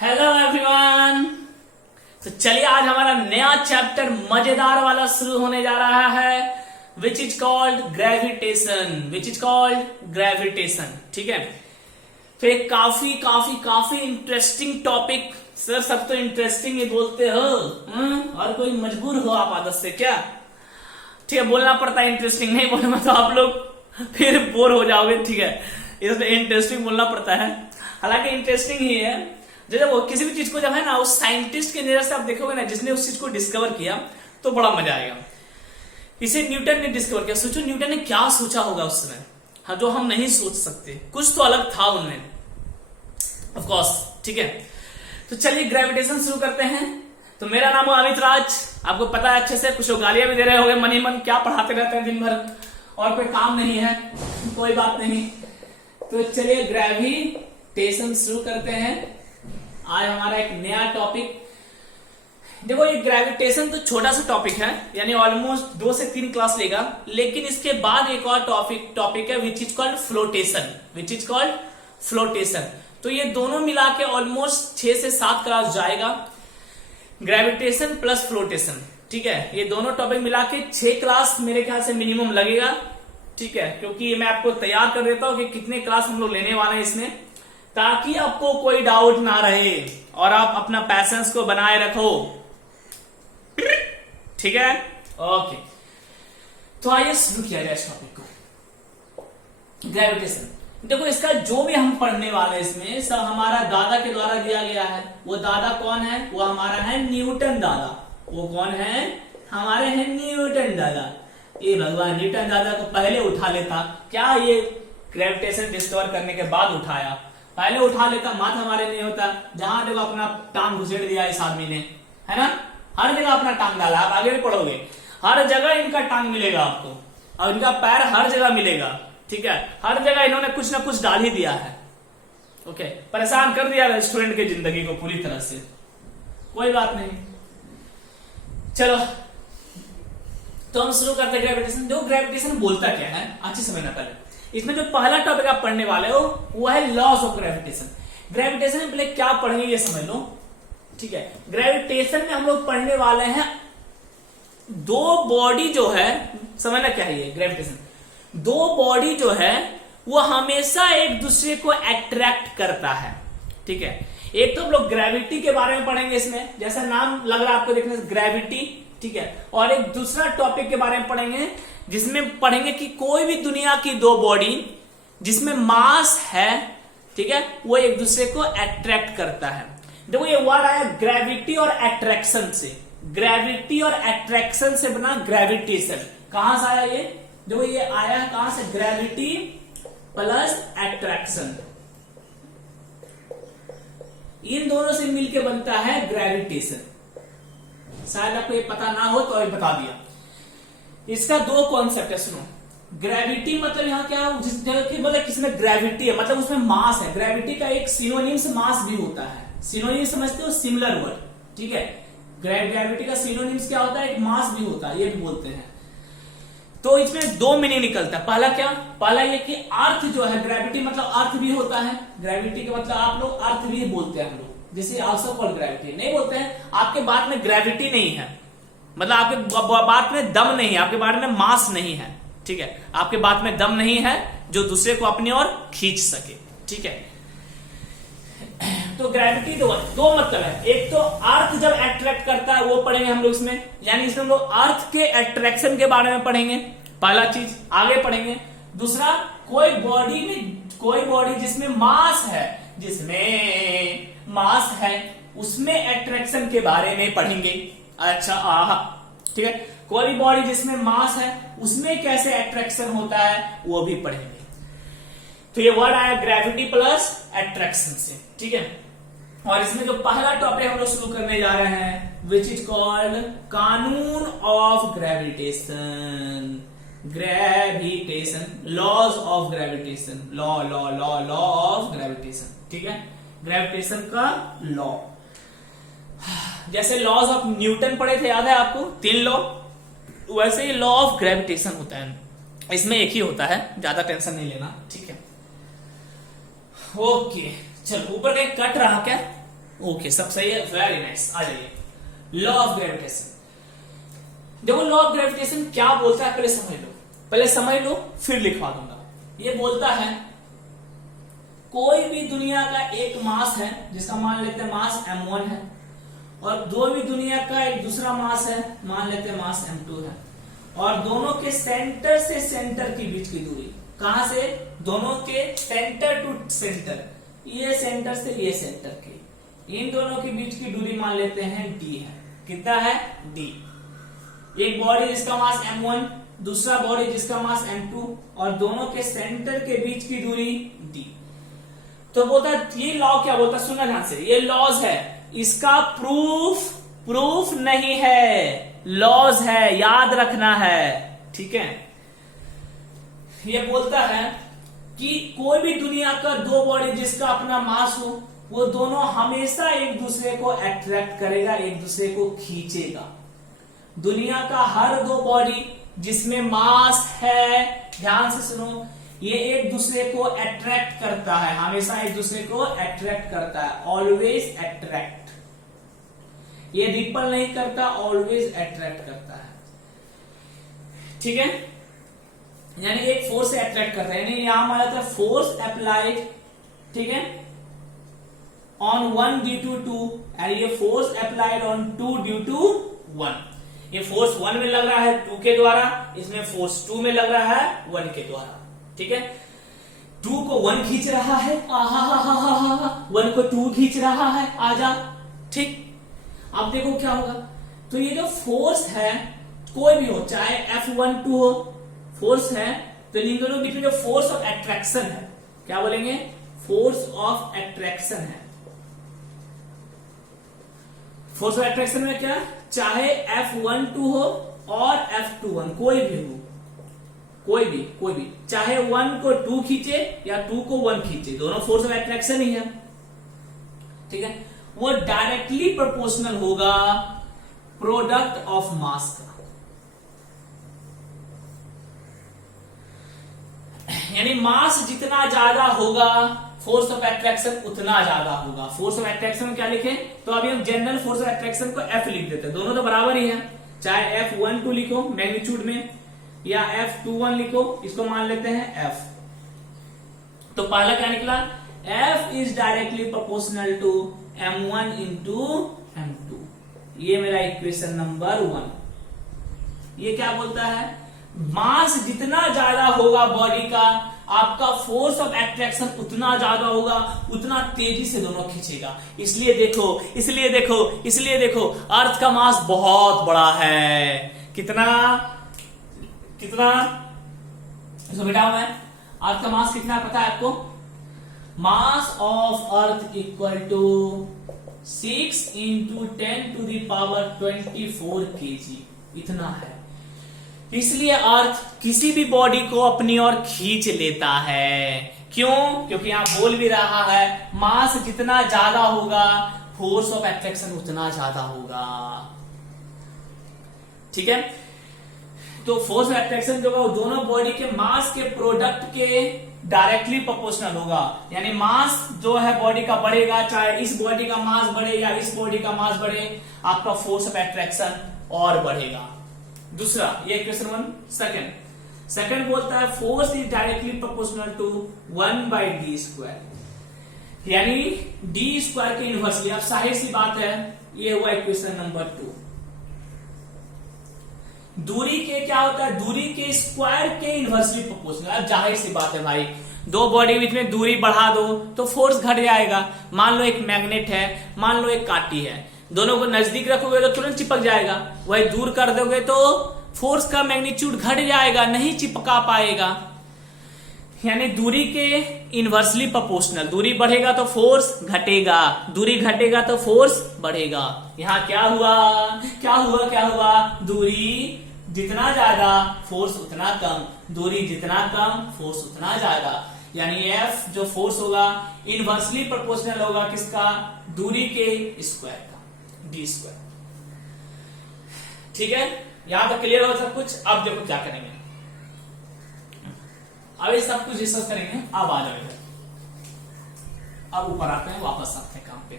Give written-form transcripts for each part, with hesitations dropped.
Hello everyone. तो चलिए आज हमारा नया चैप्टर मजेदार वाला शुरू होने जा रहा है विच इज कॉल्ड ग्रेविटेशन। ठीक है, तो एक काफी काफी काफी इंटरेस्टिंग टॉपिक। सर सब तो इंटरेस्टिंग ही बोलते हो, और कोई मजबूर हो आप आदत से क्या? ठीक है, बोलना पड़ता है, इंटरेस्टिंग नहीं बोलूंगा तो आप लोग फिर बोर हो जाओगे। ठीक है, इसलिए इंटरेस्टिंग बोलना पड़ता है। हालांकि इंटरेस्टिंग ही है। जैसे वो किसी भी चीज को जब है ना उस साइंटिस्ट के नजर से आप देखोगे ना, जिसने उस चीज को डिस्कवर किया, तो बड़ा मजा आएगा। इसे न्यूटन ने डिस्कवर किया। सोचो न्यूटन ने क्या सोचा होगा उस समय, हाँ, जो हम नहीं सोच सकते। कुछ तो अलग था उनमें, ऑफ कोर्स। ठीक है, तो चलिए ग्रेविटेशन शुरू करते हैं। तो मेरा नाम है अमित राज, आपको पता है अच्छे से। कुछ लोग गालियां भी दे रहे होंगे मन ही मन, क्या पढ़ाते रहते हैं दिन भर और कोई काम नहीं है। कोई बात नहीं, तो चलिए ग्रेविटेशन शुरू करते हैं। आज हमारा एक नया टॉपिक। देखो ये ग्रेविटेशन तो छोटा सा टॉपिक है, यानी ऑलमोस्ट 2 से 3 क्लास लेगा। लेकिन इसके बाद एक और टॉपिक है विच इज कॉल्ड फ्लोटेशन। तो ये दोनों मिला के ऑलमोस्ट 6 से 7 क्लास जाएगा, ग्रेविटेशन प्लस फ्लोटेशन। ठीक है, ये दोनों टॉपिक मिला के 6 क्लास मेरे ख्याल से मिनिमम लगेगा। ठीक है, क्योंकि मैं आपको तैयार कर देता हूं कि कितने क्लास हम लोग लेने वाले हैं इसमें, ताकि आपको कोई डाउट ना रहे और आप अपना पैशंस को बनाए रखो। ठीक है, ओके। तो आइए शुरू किया जाए इस टॉपिक को, ग्रेविटेशन। देखो इसका जो भी हम पढ़ने वाले हैं इसमें सब हमारा दादा के द्वारा दिया गया है। वो दादा कौन है? वो हमारा है न्यूटन दादा। वो कौन है? हमारे हैं न्यूटन दादा। ये भगवान, न्यूटन दादा को पहले उठा लेता क्या? ये ग्रेविटेशन डिस्कवर करने के बाद उठाया, पहले उठा लेता मात हमारे नहीं होता। जहां देखो अपना टांग घुसेड़ दिया इस आदमी ने, है ना। हर जगह अपना टांग डाला। आप आगे भी पढ़ोगे, हर जगह इनका टांग मिलेगा आपको, और इनका पैर हर जगह मिलेगा। ठीक है, हर जगह इन्होंने कुछ ना कुछ डाल ही दिया है। ओके, परेशान कर दिया स्टूडेंट की जिंदगी को पूरी तरह से। कोई बात नहीं, चलो तो हम शुरू करते हैं ग्रेविटेशन। जो ग्रेविटेशन बोलता क्या है अच्छी समझना पहले। इसमें जो पहला टॉपिक आप पढ़ने वाले हो वो है लॉज ऑफ ग्रेविटेशन। ग्रेविटेशन में पहले क्या पढ़ेंगे ये समझ लो। ठीक है, ग्रेविटेशन में हम लोग पढ़ने वाले हैं दो बॉडी जो है, समझना क्या है ये ग्रेविटेशन। दो बॉडी जो है वो हमेशा एक दूसरे को अट्रैक्ट करता है। ठीक है, एक तो हम लोग ग्रेविटी के बारे में पढ़ेंगे इसमें, जैसा नाम लग रहा है आपको देखने से, ग्रेविटी। ठीक है, और एक दूसरा टॉपिक के बारे में पढ़ेंगे जिसमें पढ़ेंगे कि कोई भी दुनिया की दो बॉडी जिसमें मास है, ठीक है, वो एक दूसरे को अट्रैक्ट करता है। देखो ये वर्ड आया ग्रेविटी और अट्रैक्शन से। ग्रेविटी और अट्रैक्शन से बना ग्रेविटेशन। कहां से आया ये? देखो ये आया कहां से? ग्रेविटी प्लस अट्रैक्शन, इन दोनों से मिलके बनता है ग्रेविटेशन। शायद आपको ये पता ना हो तो अभी बता दिया। इसका 2 कॉन्सेप्ट है, सुनो। ग्रेविटी मतलब यहाँ क्या, जिस जगह की मतलब किसमें ग्रेविटी है मतलब उसमें मास है। ग्रेविटी का एक सिनोनिम्स मास भी होता है। सिनोनिम समझते हो? Similar word. ठीक है, ग्रेविटी का सिनोनिम्स क्या होता है? एक मास भी होता है, ये भी बोलते हैं। तो इसमें 2 मीनिंग निकलता है। पहला क्या? पहला ये कि अर्थ जो है, ग्रेविटी मतलब अर्थ भी होता है। ग्रेविटी का मतलब आप लोग अर्थ भी बोलते हैं हम लोग, जैसे आल्सो कॉल्ड ग्रेविटी नहीं बोलते हैं। आपके बात में ग्रेविटी नहीं है, मतलब आपके बात में दम नहीं है, आपके बारे में मास नहीं है। ठीक है, आपके बात में दम नहीं है जो दूसरे को अपनी ओर खींच सके। ठीक है, तो ग्रेविटी दो मतलब है। एक तो अर्थ जब अट्रैक्ट करता है वो पढ़ेंगे हम लोग इसमें, यानी इसमें हम लोग अर्थ के अट्रैक्शन के बारे में पढ़ेंगे। पहला चीज आगे पढ़ेंगे। दूसरा, कोई बॉडी जिसमें मास है, उसमें अट्रैक्शन के बारे में पढ़ेंगे। अच्छा, ठीक है, कोई भी बॉडी जिसमें मास है उसमें कैसे अट्रैक्शन होता है वो भी पढ़ेंगे। तो ये वर्ड आया ग्रेविटी प्लस अट्रैक्शन से। ठीक है, और इसमें जो पहला टॉपिक हम लोग शुरू करने जा रहे हैं विच इज कॉल्ड कानून of gravitation. Laws of gravitation, law of gravitation. ठीक है, ग्रेविटेशन का लॉ। जैसे लॉज ऑफ न्यूटन पढ़े थे, याद है आपको 3 लॉ, वैसे ही लॉ ऑफ ग्रेविटेशन होता है। इसमें एक ही होता है, ज्यादा टेंशन नहीं लेना। ठीक है, ओके, चलो ऊपर कहीं कट रहा क्या? ओके, सब सही है, वेरी नाइस। आ जाइए, लॉ ऑफ ग्रेविटेशन। देखो लॉ ऑफ ग्रेविटेशन क्या बोलता है, पहले समझ लो फिर लिखवा दूंगा। ये बोलता है कोई भी दुनिया का एक मास है जिसका मान लेते हैं मास m1 है, और दो भी दुनिया का एक दूसरा मास है, मान लेते हैं मास m2 है, और दोनों के सेंटर से सेंटर के बीच की दूरी, कहां से, दोनों के सेंटर टू सेंटर, ये सेंटर से ये सेंटर की, इन दोनों के बीच की दूरी मान लेते हैं d है। कितना है, d। एक बॉडी जिसका मास m1, दूसरा बॉडी जिसका मास m2, और दोनों के सेंटर के बीच की दूरी d। तो बोलता ये लॉ क्या बोलता, सुना ध्यान से, ये लॉज है, इसका प्रूफ नहीं है, लॉज है, याद रखना है, ठीक है। ये बोलता है कि कोई भी दुनिया का दो बॉडी जिसका अपना मास हो, वो दोनों हमेशा एक दूसरे को अट्रैक्ट करेगा, एक दूसरे को खींचेगा। दुनिया का हर दो बॉडी जिसमें मास है, ध्यान से सुनो, ये एक दूसरे को अट्रैक्ट करता है, हमेशा एक दूसरे को अट्रैक्ट करता है, ऑलवेज अट्रैक्ट। ये रिपल नहीं करता, ऑलवेज अट्रैक्ट करता है, ठीक है। यानी एक फोर्स से अट्रैक्ट करता है, यानी यहां मान लेते हैं फोर्स अप्लाइड, ठीक है, ऑन 1 ड्यू टू 2, एंड ये force applied on 2 due to 1। ये फोर्स 1 में लग रहा है 2 के द्वारा, इसमें फोर्स 2 में लग रहा है 1 के द्वारा, ठीक है। 2 को 1 खींच रहा है, 1 को 2 खींच रहा है, आजा, ठीक। अब देखो क्या होगा, तो ये जो फोर्स है कोई भी हो, चाहे F12 हो, फोर्स है, तो इन दोनों के बीच में जो फोर्स ऑफ अट्रैक्शन है, क्या बोलेंगे, फोर्स ऑफ अट्रैक्शन है। फोर्स ऑफ अट्रैक्शन में क्या, चाहे F12 हो और F21, कोई भी हो, कोई भी, चाहे 1 को 2 खींचे या 2 को 1 खींचे, दोनों फोर्स ऑफ अट्रैक्शन ही है, ठीक है। वो डायरेक्टली प्रोपोर्शनल होगा प्रोडक्ट ऑफ मास का, यानी मास जितना ज्यादा होगा फोर्स ऑफ अट्रैक्शन उतना ज्यादा होगा। फोर्स ऑफ अट्रैक्शन में क्या लिखे, तो अभी हम जनरल फोर्स ऑफ अट्रैक्शन को F लिख देते हैं, दोनों तो बराबर ही है, चाहे F12 लिखो मैग्नीट्यूड में, या F21 लिखो, इसको मान लेते हैं F। तो पहला क्या निकला, F is directly proportional to M1 into M2, ये मेरा इक्वेशन नंबर 1। ये क्या बोलता है, मास जितना ज्यादा होगा बॉडी का, आपका फोर्स ऑफ अट्रैक्शन उतना ज्यादा होगा, उतना तेजी से दोनों खींचेगा। इसलिए देखो अर्थ का मास बहुत बड़ा है, कितना इसको बेटा मैं, अर्थ का मास कितना पता है आपको, mass of earth equal to 6 into 10 to the power 24 kg, इतना है। इसलिए अर्थ किसी भी बॉडी को अपनी ओर खींच लेता है। क्यों? क्योंकि यहां बोल भी रहा है मास जितना ज्यादा होगा फोर्स ऑफ अट्रैक्शन उतना ज्यादा होगा, ठीक है। तो फोर्स ऑफ अट्रैक्शन जो होगा वो दोनों बॉडी के मास के प्रोडक्ट के डायरेक्टली प्रोपोर्शनल होगा, यानी मास जो है बॉडी का बढ़ेगा, चाहे इस बॉडी का मास बढ़े या इस बॉडी का मास बढ़े, आपका फोर्स ऑफ अट्रैक्शन और बढ़ेगा। दूसरा ये क्वेश्चन 1। सेकंड बोलता है force is directly proportional to 1/d², यानी d² के इनवर्सली। अब जाहिर सी बात है ये हुआ इक्वेशन नंबर 2। दूरी के क्या होता है, दूरी के स्क्वायर के इनवर्सली प्रोपोर्शनल। अब जाहिर सी बात है भाई, दो बॉडी के बीच में दूरी बढ़ा दो तो फोर्स घट जाएगा। मान लो एक मैग्नेट है, मान लो एक काटी है, दोनों को नजदीक रखोगे तो तुरंत चिपक जाएगा, वही दूर कर दोगे तो फोर्स का मैग्नीट्यूड घट जाएगा, नहीं चिपका पाएगा। यानी दूरी के इनवर्सली प्रोपोर्शनल, दूरी बढ़ेगा तो फोर्स घटेगा, दूरी घटेगा तो फोर्स बढ़ेगा। यहां क्या हुआ, दूरी जितना ज्यादा फोर्स उतना कम, दूरी जितना कम फोर्स उतना ज्यादा, यानी F जो फोर्स होगा इनवर्सली प्रोपोर्शनल होगा किसका, दूरी के स्क्वायर का, d²। ठीक है, यहां तक क्लियर हो सब कुछ। अब देखो क्या करेंगे, अब ये सब कुछ डिस्कस करेंगे। अब आ जाओ इधर, अब ऊपर आते हैं, वापस आते हैं काम पे।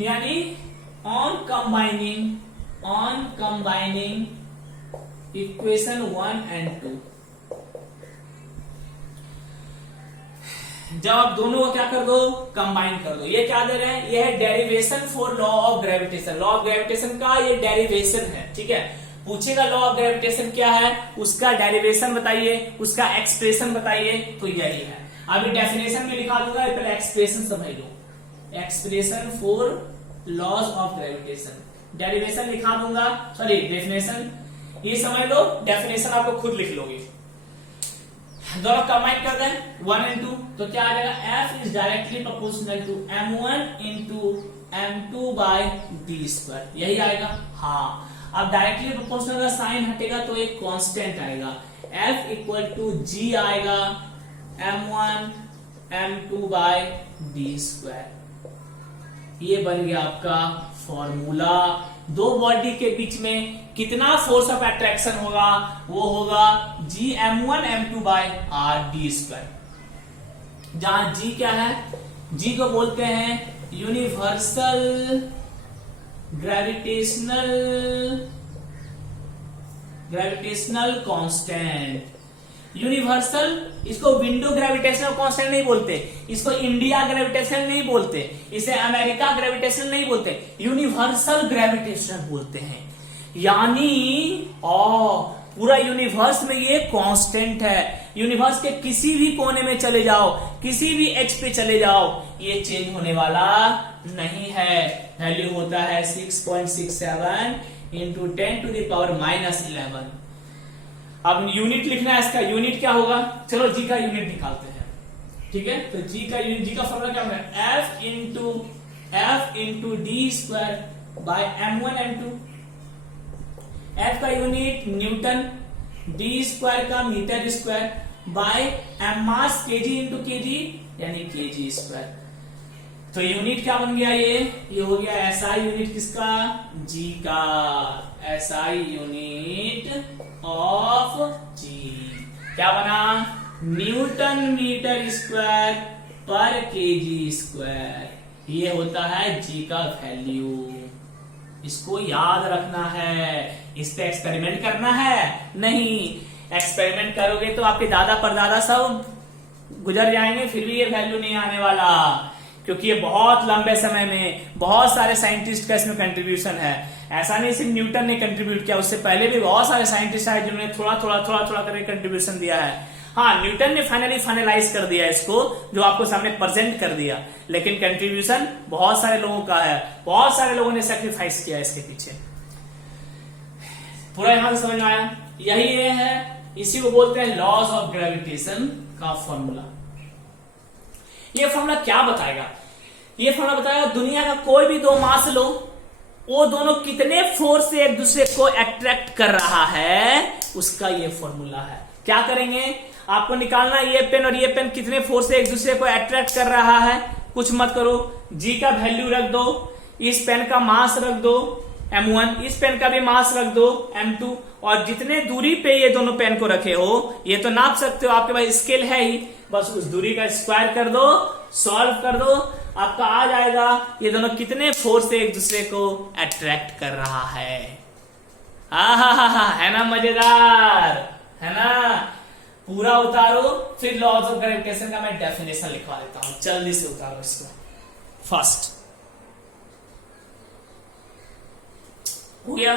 यानी ऑन कंबाइनिंग इक्वेशन 1 and 2, जब आप दोनों को क्या कर दो, कंबाइन कर दो। ये क्या दे रहे हैं, ये है derivation for law of gravitation. Law of gravitation का ये डेरिवेशन है, ठीक है। पूछेगा लॉ ऑफ ग्रेविटेशन क्या है, उसका डेरिवेशन बताइए, उसका एक्सप्रेशन बताइए, तो यही है। अभी डेफिनेशन में लिखा दूंगा, पहले एक्सप्रेशन समझ लो। Expression for laws of gravitation, derivation लिखा दूंगा, सॉरी डेफिनेशन ये समझ लो, डेफिनेशन आपको खुद लिख लोगे। दोनों कंबाइन कर दें 1 and 2, तो क्या आ जाएगा, F is directly proportional to m1 into m2 by D square, यही आएगा। हाँ, अब डायरेक्टली प्रोपोर्शनल का साइन हटेगा तो एक कांस्टेंट आएगा, F इक्वल टू G आएगा m1 m2 by D square. ये बन गया आपका फॉर्मूला। दो बॉडी के बीच में कितना फोर्स ऑफ अट्रैक्शन होगा, वो होगा G m1 m2 by r D square. जहां G क्या है, G को बोलते हैं यूनिवर्सल ग्रेविटेशनल कांस्टेंट। यूनिवर्सल, इसको विंडो ग्रेविटेशनल कांस्टेंट नहीं बोलते, इसको इंडिया ग्रेविटेशनल नहीं बोलते, इसे अमेरिका ग्रेविटेशनल नहीं बोलते, यूनिवर्सल ग्रेविटेशनल बोलते हैं। यानी पूरा यूनिवर्स में ये कांस्टेंट है। यूनिवर्स के किसी भी कोने में चले जाओ, किसी भी एच पे चले जाओ, ये चेंज होने वाला नहीं है। वैल्यू होता है 6.67 इंटू 10⁻⁻11। अब यूनिट लिखना है, इसका यूनिट क्या होगा, चलो जी का यूनिट निकालते हैं, ठीक है। तो जी का यूनिट, जी का फॉर्मूला क्या होगा, F into D square by m1 m2। F का यूनिट न्यूटन, डी स्क्वायर का metre square by M mass KG into KG यानी केजी स्क्वायर। तो यूनिट क्या बन गया, ये हो गया एसआई यूनिट किसका, जी का, एसआई यूनिट ऑफ जी क्या बना, न्यूटन मीटर स्क्वायर पर केजी स्क्वायर। ये होता है जी का वैल्यू। इसको याद रखना है, इस पे एक्सपेरिमेंट करना है नहीं। एक्सपेरिमेंट करोगे तो आपके दादा परदादा सब गुजर जाएंगे, फिर भी ये वैल्यू नहीं आने वाला, क्योंकि ये बहुत लंबे समय में बहुत सारे साइंटिस्ट का इसमें कंट्रीब्यूशन है। ऐसा नहीं सिर्फ न्यूटन ने कंट्रीब्यूट किया, उससे पहले भी बहुत सारे साइंटिस्ट आए जिन्होंने थोड़ा थोड़ा करके कंट्रीब्यूशन दिया है। हाँ, न्यूटन ने फाइनलाइज कर दिया इसको, जो आपको सामने प्रेजेंट कर दिया, लेकिन कंट्रीब्यूशन बहुत सारे लोगों का है, बहुत सारे लोगों ने सेक्रीफाइस किया इसके पीछे। पूरा यहां से समझ में आया, यही ये है, इसी को बोलते हैं लॉज ऑफ ग्रेविटेशन का फॉर्मूला। ये फॉर्मूला क्या बताएगा, ये फॉर्मूला बताएगा दुनिया का कोई भी दो मास लो, वो दोनों कितने फोर्स से एक दूसरे को अट्रैक्ट कर रहा है, उसका ये फॉर्मूला है। क्या करेंगे, आपको निकालना ये पेन और ये पेन कितने फोर्स से एक दूसरे को अट्रैक्ट कर रहा है। कुछ मत करो, जी का वैल्यू रख दो, इस पेन का मास रख दो m1, इस पेन का भी मास रख दो m2, और जितने दूरी पे ये दोनों पेन को रखे हो ये तो नाप सकते हो, आपके पास स्केल है ही, बस उस दूरी का स्क्वायर कर दो, सॉल्व कर दो, आपका आ जाएगा ये दोनों कितने फोर्स से एक दूसरे को अट्रैक्ट कर रहा है। हा है ना मजेदार, है ना। पूरा उतारो, फिर लॉज ऑफ ग्रेविटेशन का मैं डेफिनेशन लिखवा देता हूं, जल्दी से उतारो इसको। फर्स्ट हो गया,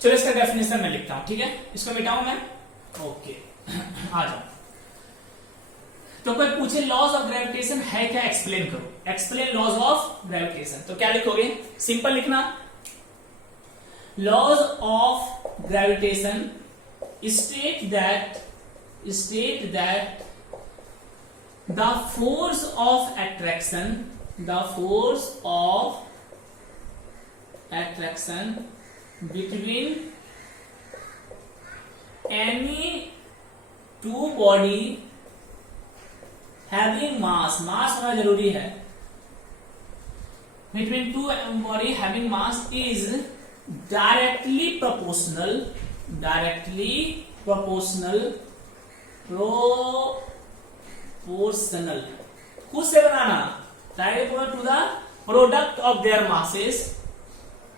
चलो इसका डेफिनेशन मैं लिखता हूं, ठीक है, इसको मिटाऊं मैं, ओके। आ जाओ। तो कोई पूछे लॉज ऑफ ग्रेविटेशन है क्या, एक्सप्लेन करो, एक्सप्लेन लॉज ऑफ ग्रेविटेशन, तो क्या लिखोगे, सिंपल लिखना, laws of gravitation state that the force of attraction between any two body having mass होना जरूरी है, between two body having mass is directly proportional खुद से बनाना, direct to the product of their masses,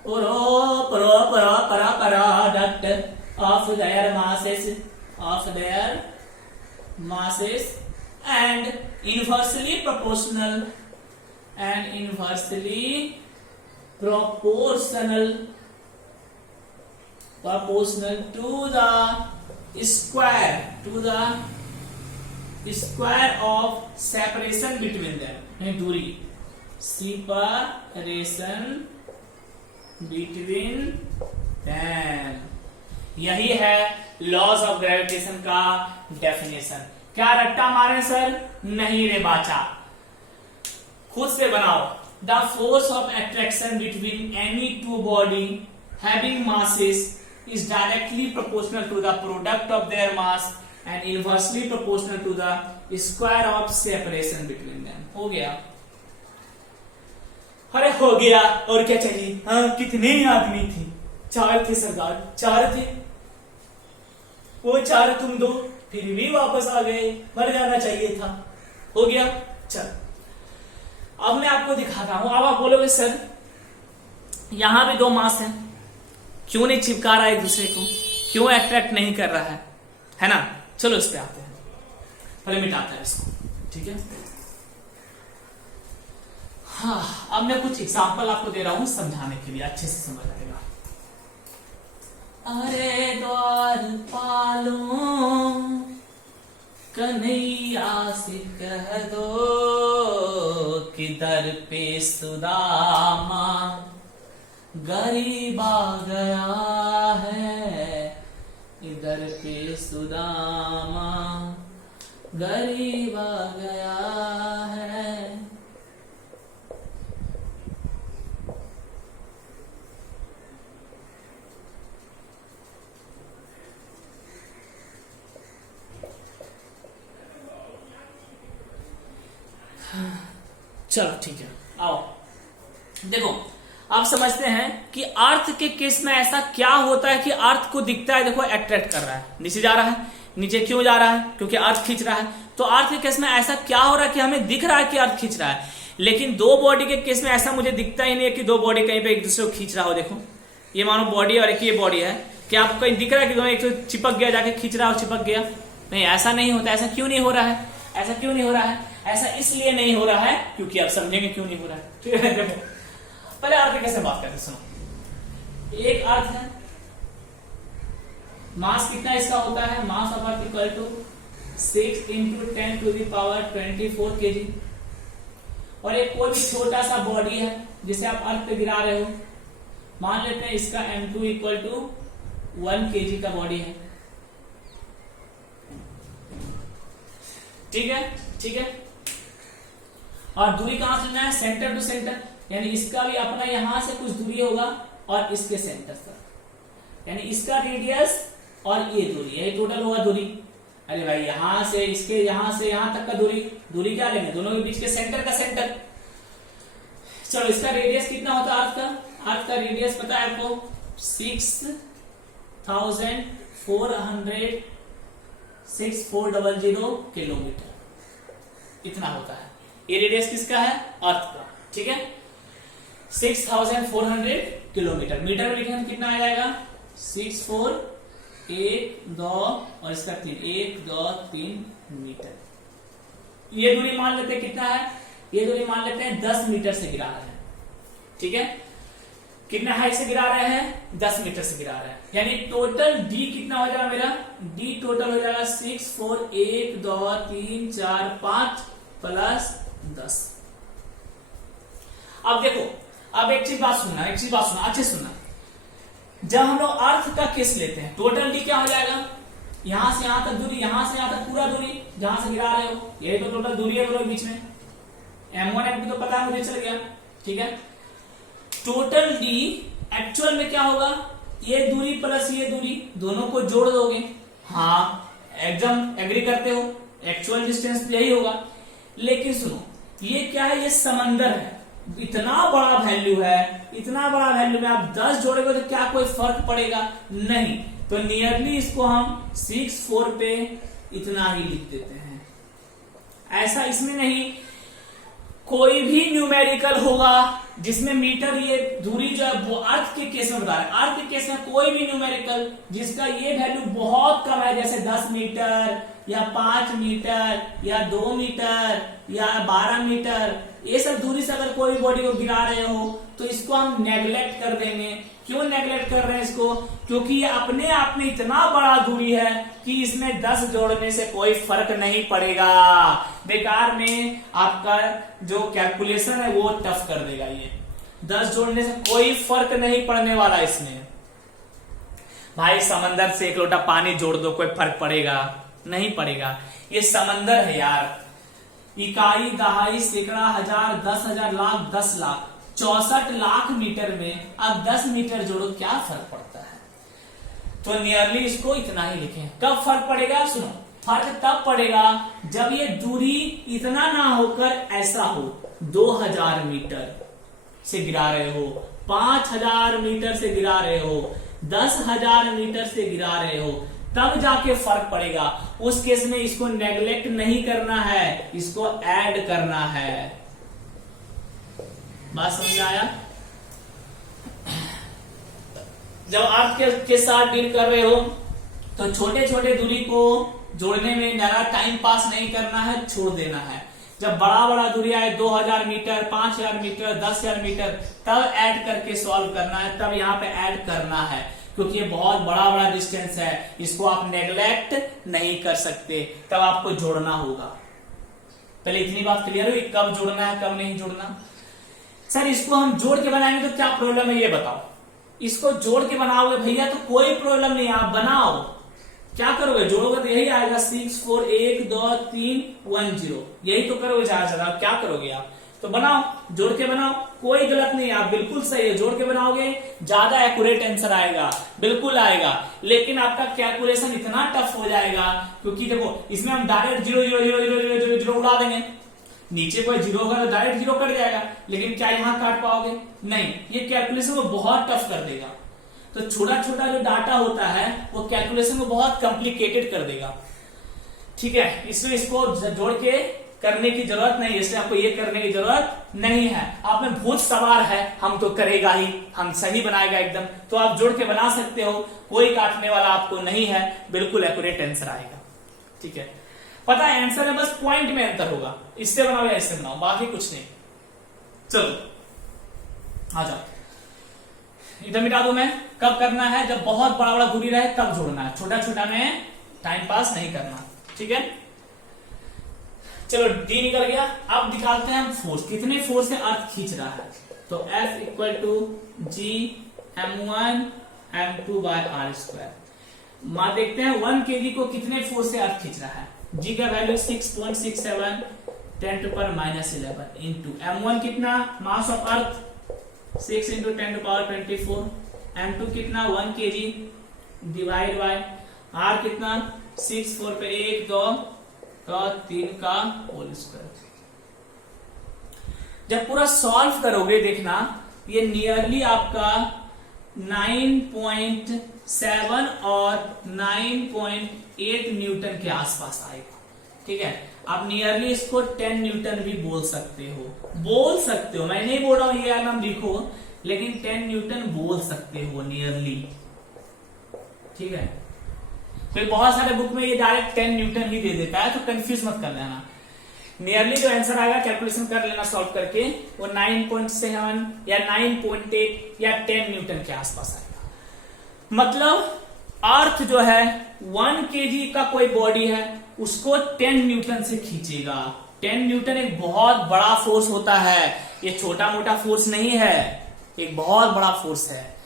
product of their masses and inversely proportional to the square of separation between them, दूरी, separation between them। यही है laws of gravitation का definition. क्या रट्टा मारे सर? नहीं रे बाचा, खुद से बनाओ। The force of attraction between any two body having masses is directly proportional to the product of their mass and inversely proportional to the square of separation between them। हो गया? अरे हो गया, और क्या चाहिए? हाँ, कितने आदमी थे? 4 थे सरदार, 4 थे। वो 4 तुम दो, फिर भी वापस आ गए, मर जाना चाहिए था। हो गया? चल, अब मैं आपको दिखाता हूं। अब आप बोलोगे सर यहां भी 2 मास हैं, क्यों नहीं चिपका रहा है एक दूसरे को, क्यों अट्रैक्ट नहीं कर रहा है ना? चलो इस पे आते हैं, पहले मिटाता है इसको, ठीक है? हाँ, अब मैं कुछ एग्जांपल आपको दे रहा हूं समझाने के लिए, अच्छे से समझ आएगा। अरे द्वार पालो कन्हैया से कह दो कि दर पे सुदामा गरीब आ गया है, इधर पे सुदामा गरीब आ गया है। चलो ठीक है, आओ देखो, आप समझते हैं कि अर्थ के केस में ऐसा क्या होता है कि अर्थ को दिखता है, देखो अट्रैक्ट कर रहा है, नीचे जा रहा है। नीचे क्यों जा रहा है? क्योंकि अर्थ खींच रहा है। तो अर्थ के केस में ऐसा क्या हो रहा है कि हमें दिख रहा है कि अर्थ खींच रहा है, लेकिन 2 बॉडी के केस में ऐसा मुझे दिखता ही नहीं है कि 2 बॉडी कहीं पे एक दूसरे को खींच रहा हो। देखो, ये मानो बॉडी और एक ये बॉडी है, क्या आपको कहीं दिख रहा है कि दोनों एक तो चिपक गया, जाके खींच रहा हो, चिपक गया? नहीं, ऐसा नहीं होता। ऐसा क्यों नहीं हो रहा है? ऐसा क्यों नहीं हो रहा है? ऐसा इसलिए नहीं हो रहा है क्योंकि आप समझेंगे क्यों नहीं हो रहा है, ठीक है? देखो, पहले अर्थ कैसे बात करते, सुनो। एक अर्थ है, मास कितना इसका होता है? Mass of earth equal to 6 × 10⁻24 kg। और एक कोई भी छोटा सा बॉडी है जिसे आप अर्थ पे गिरा रहे हो, मान लेते हैं इसका m2 इक्वल टू 1 kg का बॉडी है, ठीक है? ठीक है, और दूरी कहां से लेना है? सेंटर टू सेंटर, यानी इसका भी अपना यहां से कुछ दूरी होगा और इसके सेंटर तक, यानी इसका रेडियस और ये दूरी, यही टोटल होगा दूरी। अरे भाई, यहां से इसके यहां से यहां तक का दूरी क्या लेंगे? दोनों के बीच के सेंटर का सेंटर। चलो, इसका रेडियस कितना होता है अर्थ का? अर्थ का रेडियस पता है आपको? 6400 किलोमीटर, इतना होता है। ये रेडियस किसका है? अर्थ का, ठीक है? 6400 किलोमीटर। मीटर में लिखेंगे कितना आ जाएगा? 6 4 1 2 और इसका 3, 1 2 3 मीटर। ये दूरी मान लेते हैं कितना है? ये दूरी मान लेते हैं 10 मीटर से गिरा रहे हैं, ठीक है? कितना हाइट से गिरा रहे हैं? 10 मीटर से गिरा रहे हैं, यानी टोटल डी कितना हो जाएगा मेरा? डी टोटल हो जाएगा 6 4 1 2 3 4 5 प्लस 10। अब देखो, अब एक चीज बात सुनना, अच्छे सुनना। जब हम लोग अर्थ का केस लेते हैं, टोटल डी क्या हो जाएगा? यहां से यहां तक दूरी, यहां से यहां तक पूरा दूरी जहां से गिरा रहे हो, यही तो टोटल दूरी है दोनों के बीच में। m1 m2 तो पता है मुझे, चल गया, ठीक है? टोटल डी एक्चुअल में क्या होगा? ये दूरी प्लस ये दूरी, दोनों को जोड़ दोगे। हाँ, एकदम एग्री करते हो, एक्चुअल डिस्टेंस यही होगा। लेकिन सुनो, ये क्या है? ये समंदर है, इतना बड़ा वैल्यू है, इतना बड़ा वैल्यू में आप 10 जोड़ेंगे तो क्या कोई फर्क पड़ेगा? नहीं। तो नियरली इसको हम 6 4 पे इतना ही लिख देते हैं। ऐसा इसमें नहीं, कोई भी न्यूमेरिकल होगा जिसमें मीटर, ये दूरी जो है वो अर्थ के केस में बता रहा है, अर्थ के केस में कोई भी न्यूमेरिकल जिसका ये वैल्यू बहुत कम है, जैसे 10 मीटर या 5 मीटर या 2 मीटर या 12 मीटर, ये सब दूरी से अगर कोई बॉडी को गिरा रहे हो तो इसको हम नेग्लेक्ट कर देंगे। क्यों नेग्लेक्ट कर रहे हैं इसको? क्योंकि ये अपने आप में इतना बड़ा दूरी है कि इसमें 10 जोड़ने से कोई फर्क नहीं पड़ेगा, बेकार में आपका जो कैलकुलेशन है वो टफ कर देगा। ये 10 जोड़ने से कोई फर्क नहीं पड़ने वाला इसमें। भाई समंदर से एक लोटा पानी जोड़ दो, कोई फर्क पड़ेगा? नहीं पड़ेगा। ये समंदर है यार। इकाई, दहाई, सैकड़ा, हजार, 10,000, लाख, 10 लाख, 64 लाख मीटर में अब 10 मीटर जोड़ो, क्या फर्क पड़ता है? तो नियरली इसको इतना ही लिखें। कब फर्क पड़ेगा? सुनो, फर्क तब पड़ेगा जब ये दूरी इतना ना होकर ऐसा हो, 2000 मीटर से गिरा रहे हो, 5000 मीटर से गिरा रहे हो, 10,000 मीटर से गिरा रहे हो, तब जाके फर्क पड़ेगा। उस केस में इसको नेग्लेक्ट नहीं करना है, इसको ऐड करना है। बात समझ में आया? जब आप के साथ डील कर रहे हो तो छोटे छोटे दूरी को जोड़ने में ज्यादा टाइम पास नहीं करना है, छोड़ देना है। जब बड़ा बड़ा दूरी आए 2000 मीटर, 5000 मीटर, 10,000 मीटर, तब ऐड करके सॉल्व करना है, तब यहाँ पे ऐड करना है, क्योंकि ये बहुत बड़ा बड़ा डिस्टेंस है, इसको आप नेग्लेक्ट नहीं कर सकते, तब आपको जोड़ना होगा। पहले इतनी बात क्लियर हुई, कब जोड़ना है कब नहीं जोड़ना। सर इसको हम जोड़ के बनाएंगे तो क्या प्रॉब्लम है ये बताओ? इसको जोड़ के बनाओगे भैया तो कोई प्रॉब्लम नहीं, आप बनाओ। क्या करोगे? जोड़ोगे तो यही आएगा 6 4 1 2 3 1 0, यही तो करोगे ज्यादा। क्या करोगे आप? तो बनाओ, जोड़ के बनाओ, कोई गलत नहीं, आप बिल्कुल सही है। जोड़ के बनाओगे ज्यादा एक्यूरेट आंसर आएगा, बिल्कुल आएगा। लेकिन आपका कैलकुलेशन इतना टफ हो जाएगा, क्योंकि देखो इसमें हम डायरेक्ट 0 0 0 0 0 0 0 उड़ा देंगे, नीचे कोई 0 होगा तो डायरेक्ट 0 कट जाएगा, लेकिन क्या यहां काट पाओगे? नहीं, ये कैलकुलेशन को बहुत टफ कर देगा। तो छोटा छोटा जो डाटा होता है वो कैलकुलेशन को बहुत कॉम्प्लिकेटेड कर देगा। ठीक है, इसमें इसको जोड़ के करने की जरूरत नहीं है, इसलिए आपको ये करने की जरूरत नहीं है। आप में भूत सवार है, हम तो करेगा ही, हम सही बनाएगा एकदम, तो आप जोड़ के बना सकते हो, कोई काटने वाला आपको नहीं है, बिल्कुल एक्यूरेट आंसर आएगा। ठीक है, पता है आंसर है, बस पॉइंट में अंतर होगा, इससे बनाओ या इससे बनाओ, बाकी कुछ नहीं। चलो आ जाओ, इधर मिटा दो मैं। कब करना है? जब बहुत बड़ा बड़ा दूरी रहे तब जोड़ना है, छोटा छोटा में टाइम पास नहीं करना। ठीक है, चलो डी निकल गया। अब दिखाते हैं हम फोर्स, कितने फोर्स से अर्थ खींच रहा है। तो F equal to G m1 m2 by R square. मां देखते हैं 1 kg को कितने फोर्स से अर्थ खींच रहा है। जी का वैल्यू 6.67 10⁻11 इंटू m1 कितना, मास ऑफ अर्थ 6 इंटू 10⁻24, m2 कितना 1 kg डिवाइड बाय r कितना 6 4 पे 1 2 का 3 का होल स्क्वायर। जब पूरा सॉल्व करोगे देखना ये नियरली आपका 9.7 और 9.8 न्यूटन के आसपास आएगा। ठीक है, आप नियरली इसको 10 न्यूटन भी बोल सकते हो, मैं नहीं बोल रहा हूं ये नाम लिखो, लेकिन 10 न्यूटन बोल सकते हो नियरली। ठीक है, फिर बहुत सारे बुक में ये डायरेक्ट 10 न्यूटन ही दे देता है, तो कंफ्यूज मत कर लेना। नियरली जो आंसर आएगा कैलकुलेशन कर लेना सॉल्व करके, वो 9.7 या 9.8 या 10 न्यूटन के आसपास आएगा। मतलब अर्थ जो है 1 kg का कोई बॉडी है उसको 10 न्यूटन से खींचेगा। 10 न्यूटन एक बहुत बड़ा फोर्स होता है, ये छोटा मोटा फोर्स नहीं है, एक बहुत बड़ा फोर्स है।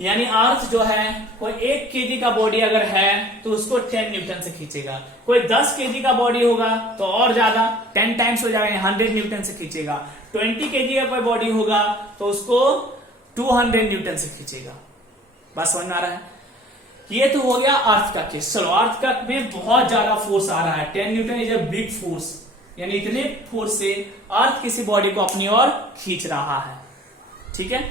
यानी अर्थ जो है कोई 1 kg का बॉडी अगर है तो उसको 10 न्यूटन से खींचेगा। कोई 10 kg का बॉडी होगा तो और ज्यादा 10 टाइम्स हो जाएगा, 100 न्यूटन से खींचेगा। 20 kg का कोई बॉडी होगा तो उसको 200 न्यूटन से खींचेगा। बात समझ में आ रहा है? ये तो हो गया अर्थ का केस। चलो अर्थ का में बहुत ज्यादा फोर्स आ रहा है, 10 Newton is a big force, यानी इतने फोर्स से अर्थ किसी बॉडी को अपनी ओर खींच रहा है। ठीक है,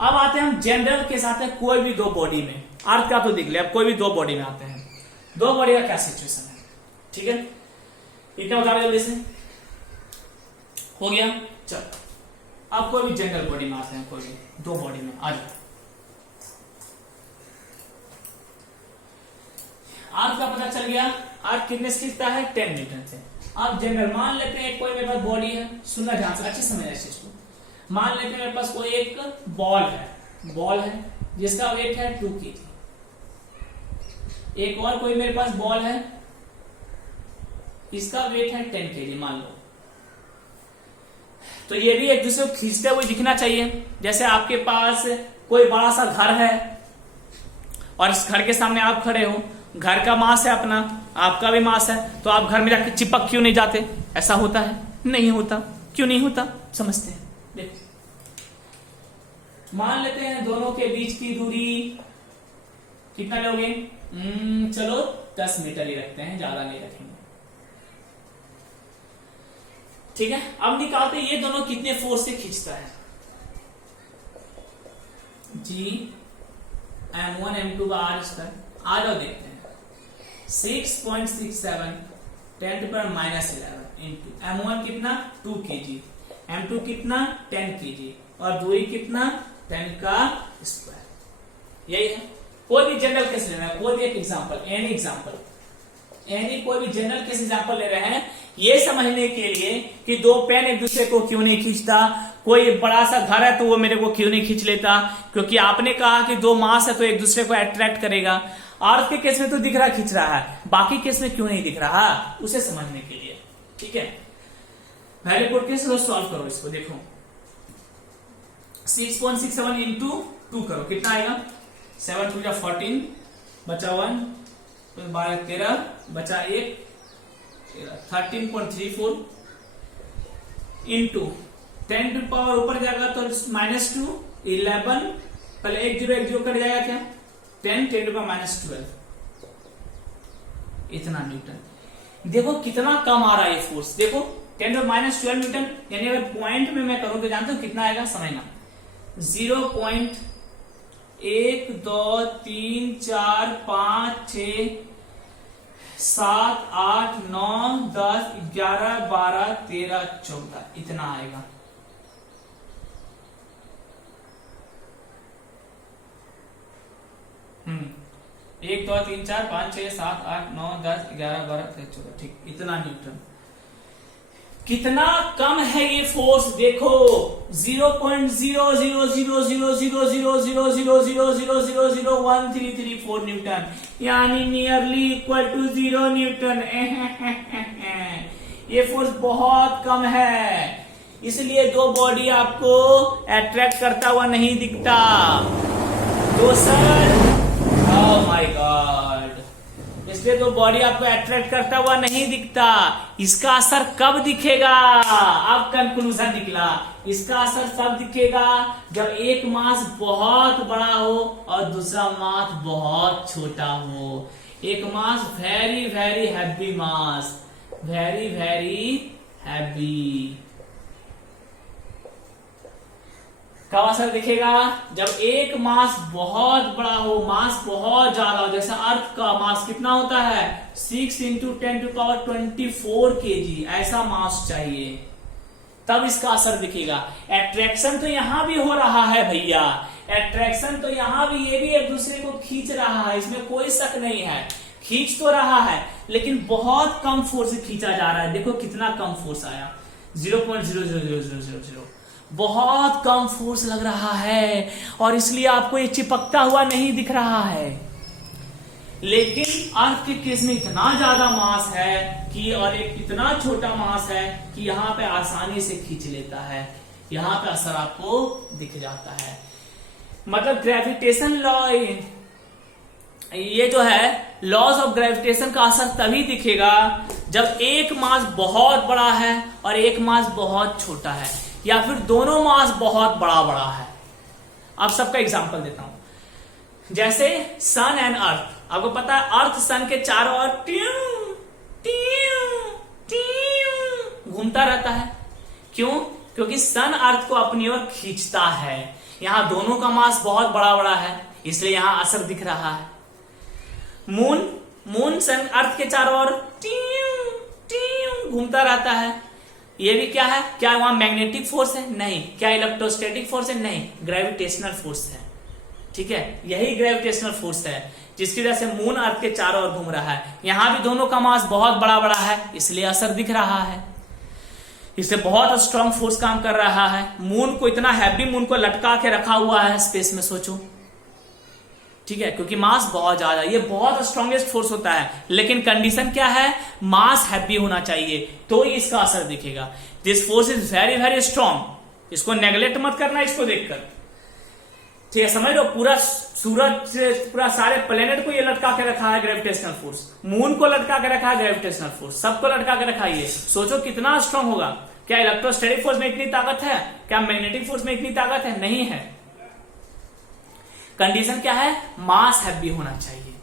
अब आते हैं हम जनरल के साथ है, कोई भी दो बॉडी में, अर्थ का तो देख लिया, अब कोई भी दो बॉडी में आते हैं। दो बॉडी का क्या सिचुएशन है? ठीक है, इतना बता जल्दी से। हो गया। चलो अब कोई भी जनरल बॉडी में आते हैं, कोई भी दो बॉडी में आ जाओ। अर्थ का पता चल गया, अर्थ कितने से खींचता है 10 न्यूटन से। अब जनरल मान लेते हैं कोई मेरे पास बॉडी है, सुनना ध्यान से, अच्छे समझना इस चीज को। मान लेते हैं मेरे पास कोई एक बॉल है जिसका वेट है 2 kg। एक और कोई मेरे पास बॉल है, इसका वेट है 10 kg मान लो। तो ये भी एक दूसरे को खींचते हुए दिखना चाहिए। जैसे आपके पास कोई बड़ा सा घर है और इस घर के सामने आप खड़े हो, घर का मास है अपना, आपका भी मास है, तो आप घर में जाकर चिपक क्यों नहीं जाते? ऐसा होता है? नहीं होता। क्यों नहीं होता समझते हैं। देखो मान लेते हैं दोनों के बीच की दूरी कितना लोगे? चलो 10 मीटर ही रखते हैं, ज्यादा नहीं रखेंगे, ठीक है। अब निकालते हैं ये दोनों कितने फोर्स से खींचता है। G M1 M2 R square. आ जाओ देखते हैं। 6.67 10⁻11 इंटू M1 कितना 2 kg, M2 कितना 10 kg और दूरी कितना 10 का स्क्वायर। यही है। कोई भी जनरल केस लेना है, कोई भी एक एग्जांपल, एनी कोई भी जनरल केस एग्जांपल ले रहे हैं ये समझने के लिए कि दो पेन एक दूसरे को क्यों नहीं खींचता। कोई बड़ा सा घर है तो वो मेरे को क्यों नहीं खींच लेता? क्योंकि आपने कहा कि दो मास है तो एक दूसरे को अट्रैक्ट करेगा। अर्थ के केस में तो दिख रहा खींच रहा है, बाकी केस में क्यों नहीं दिख रहा, उसे समझने के लिए, ठीक है। वेरी गुड केस, सॉल्व करो इसको। देखो 6.67 इंटू 2 करो, कितना आएगा? 7 2 14 बचा 1 12 13 बचा 1 13.34 इंटू 10 टू पावर ऊपर जाएगा तो -2 11, पहले 1 0 कट जाएगा क्या? 10 10 टू पावर -12, इतना न्यूटन। देखो कितना कम आ रहा है ये फोर्स। देखो 10 टू -12 न्यूटन, यानी अगर पॉइंट में मैं करूं तो जानते हो कितना आएगा? समझना 0.1 2 3 4 5 6 7 8 9 10 11 12 13 14 इतना आएगा। एक 2 3 4 5 6 7 8 9 10 11 12 13 14, ठीक, इतना न्यूटन। कितना कम है ये फोर्स, देखो 0.00000000000001334 न्यूटन, यानी नियरली इक्वल टू 0 न्यूटन। ये फोर्स बहुत कम है, इसलिए दो बॉडी आपको अट्रैक्ट करता हुआ नहीं दिखता। तो सर ओह माय गॉड, इसलिए तो बॉडी आपको अट्रैक्ट करता हुआ नहीं दिखता। इसका असर कब दिखेगा? अब कंक्लूजन निकला, इसका असर तब दिखेगा जब एक मास बहुत बड़ा हो और दूसरा मास बहुत छोटा हो। एक मास वेरी वेरी हैवी मास, वेरी वेरी हैवी। कब असर दिखेगा? जब एक मास बहुत बड़ा हो, मास बहुत ज्यादा हो। जैसे अर्थ का मास कितना होता है? 6 × 10⁻24 kg, ऐसा मास चाहिए, तब इसका असर दिखेगा। अट्रैक्शन तो यहां भी हो रहा है भैया, अट्रैक्शन तो यहां भी, ये भी एक दूसरे को खींच रहा है, इसमें कोई शक नहीं है। खींच तो रहा है लेकिन बहुत कम फोर्स से खींचा जा रहा है। देखो कितना कम फोर्स आया, 0.00000, बहुत कम फोर्स लग रहा है और इसलिए आपको ये चिपकता हुआ नहीं दिख रहा है। लेकिन अर्थ के केस में इतना ज्यादा मास है कि, और एक इतना छोटा मास है कि यहां पे आसानी से खींच लेता है, यहां पे असर आपको दिख जाता है। मतलब ग्रेविटेशन लॉ, ये जो है लॉज ऑफ ग्रेविटेशन का असर तभी दिखेगा जब एक मास बहुत बड़ा है और एक मास बहुत छोटा है, या फिर दोनों मास बहुत बड़ा बड़ा है। अब सबका एग्जांपल देता हूं। जैसे सन एंड अर्थ, आपको पता है अर्थ सन के चारों ओर ट्यू ट्यू ट्यू घूमता रहता है। क्यों? क्योंकि सन अर्थ को अपनी ओर खींचता है। यहां दोनों का मास बहुत बड़ा बड़ा है, इसलिए यहां असर दिख रहा है। मून सन अर्थ के चारों ओर ट्यू ट्यू घूमता रहता है, ये भी क्या है, क्या वहां मैग्नेटिक फोर्स है? नहीं। क्या इलेक्ट्रोस्टैटिक फोर्स है? नहीं, ग्रेविटेशनल फोर्स है। ठीक है, यही ग्रेविटेशनल फोर्स है जिसकी वजह से मून अर्थ के चारों ओर घूम रहा है। यहां भी दोनों का मास बहुत बड़ा बड़ा है, इसलिए असर दिख रहा है। इससे बहुत स्ट्रांग फोर्स काम कर रहा है। मून को इतना हैवी, मून को लटका के रखा हुआ है स्पेस में, सोचो। ठीक है, क्योंकि मास बहुत ज्यादा, ये बहुत स्ट्रॉन्गेस्ट फोर्स होता है। लेकिन कंडीशन क्या है, मास हैवी होना चाहिए तो ही इसका असर दिखेगा। This force is very very strong, इसको नेग्लेक्ट मत करना इसको देखकर। ठीक है, समझ लो, पूरा सूरज से पूरा सारे प्लेनेट को ये लटका के रखा है ग्रेविटेशनल फोर्स, मून को लटका के रखा है ग्रेविटेशनल फोर्स, सबको लटका के रखा है। सोचो कितना स्ट्रांग होगा। क्या इलेक्ट्रोस्टैटिक फोर्स में इतनी ताकत है? क्या मैग्नेटिक फोर्स में इतनी ताकत है? नहीं है। कंडीशन क्या है, मास हैवी होना चाहिए।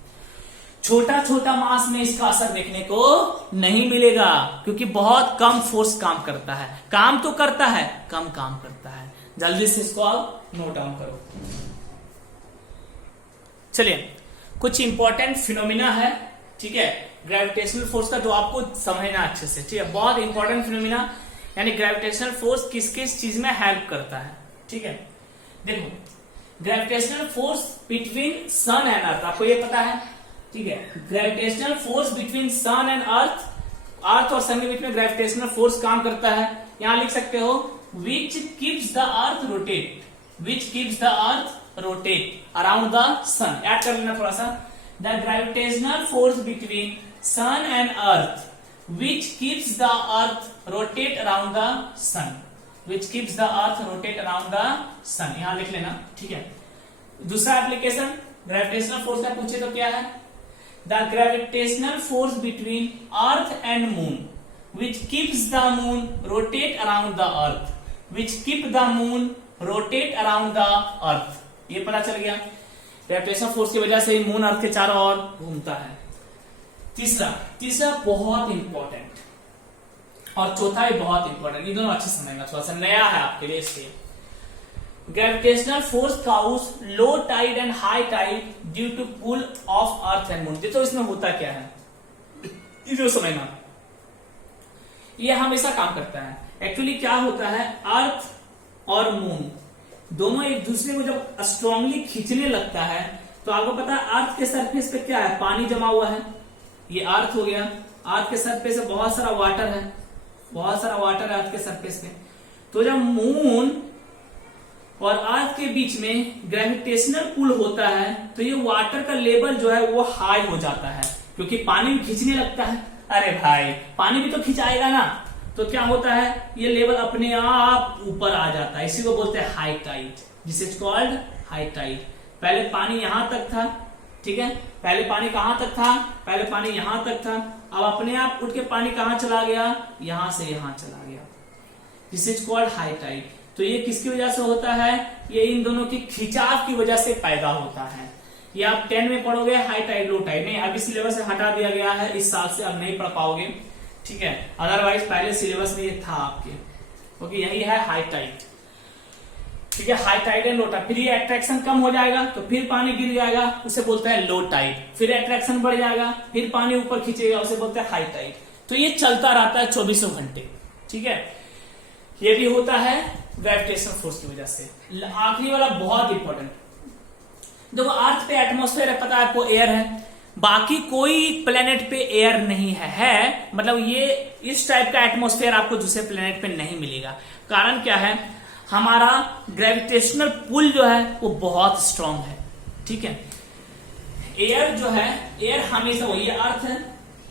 छोटा छोटा मास में इसका असर देखने को नहीं मिलेगा, क्योंकि बहुत कम फोर्स काम करता है। काम तो करता है, कम काम करता है। जल्दी से इसको आप नोट डाउन करो। चलिए, कुछ इंपॉर्टेंट फिनोमिना है, ठीक है, ग्रेविटेशनल फोर्स का, जो आपको समझना अच्छे से। ठीक है, बहुत इंपॉर्टेंट फिनोमिना, यानी ग्रेविटेशनल फोर्स किस किस चीज में हेल्प करता है। ठीक है, देखो, gravitational force between sun and earth, आपको ये पता है। ठीक है, gravitational force between sun and earth, earth और सन के बीच में ग्रेविटेशनल फोर्स काम करता है। यहां लिख सकते हो, which keeps the earth rotate, which keeps the earth rotate around the sun। Add कर लेना थोड़ा सा, the gravitational force between sun and earth which keeps the earth rotate around the sun, which keeps the earth rotate around the sun, यहां लिख लेना। ठीक है, दूसरा एप्लीकेशन ग्रेविटेशनल फोर्स का पूछे तो क्या है, the gravitational force between earth and moon which keeps the moon rotate around the earth, which keep the moon rotate around the earth। ये पता चल गया, ग्रेविटेशनल फोर्स की वजह से ही मून अर्थ के चारों ओर घूमता है। तीसरा बहुत इंपॉर्टेंट, और चौथा भी बहुत इंपॉर्टेंट, ये दोनों अच्छे समझना, थोड़ा सा नया है आपके लिए इसलिए। Gravitational force cause low tide and high tide due to pull of earth and moon. देखो इसमें होता क्या है, ये जो समझना, ये हमेशा काम करता है। एक्चुअली क्या होता है, अर्थ और मून दोनों एक दूसरे को जब स्ट्रांगली खींचने लगता है, तो आपको पता है अर्थ के सरफेस पे क्या है, पानी जमा हुआ है। ये अर्थ हो गया, अर्थ के सरफेस पे बहुत सारा वाटर है, बहुत सारा वाटर है अर्थ के सरफेस पे। तो जब मून और अर्थ के बीच में ग्रेविटेशनल पुल होता है, तो ये वाटर का लेवल जो है वो हाई हो जाता है, क्योंकि पानी भी खींचने लगता है। अरे भाई, पानी भी तो खिंचाएगा ना, तो क्या होता है, ये लेवल अपने आप ऊपर आ जाता है। इसी को बोलते हैं high tide, this is called high tide. पहले पानी यहां तक था, ठीक है, पहले पानी कहां तक था, पहले पानी यहां तक था, अब अपने आप उठ के पानी कहां चला गया, यहां से यहां चला गया। This is called high tide. तो ये किसकी वजह से होता है, ये इन दोनों की खिंचाव की वजह से पैदा होता है। ये आप 10 में पढ़ोगे, हाई टाइड लो टाइड। नहीं, अभी सिलेबस से हटा दिया गया है, इस साल से अब नहीं पढ़ पाओगे, ठीक है, अदरवाइज पहले सिलेबस में ये था आपके, क्योंकि यही है हाई टाइड। ठीक है, high tide and low tide. फिर ये अट्रैक्शन कम हो जाएगा तो फिर पानी गिर जाएगा, उसे बोलते हैं लो टाइड। फिर अट्रैक्शन बढ़ जाएगा, फिर पानी ऊपर खींचेगा, उसे बोलते हैं हाई टाइड। तो ये चलता रहता है 24 घंटे। ठीक है, ये भी होता है ग्रेविटेशनल फोर्स की वजह से। आखिरी वाला बहुत इंपॉर्टेंट, देखो अर्थ पे एटमॉस्फेयर है, पता है आपको, एयर है, बाकी कोई प्लेनेट पे एयर नहीं है, मतलब ये इस टाइप का एटमॉस्फेयर आपको दूसरे प्लेनेट पे नहीं मिलेगा। कारण क्या है, हमारा ग्रेविटेशनल पुल जो है वो बहुत स्ट्रांग है। ठीक है, एयर जो है, एयर हमेशा वो, ये अर्थ है,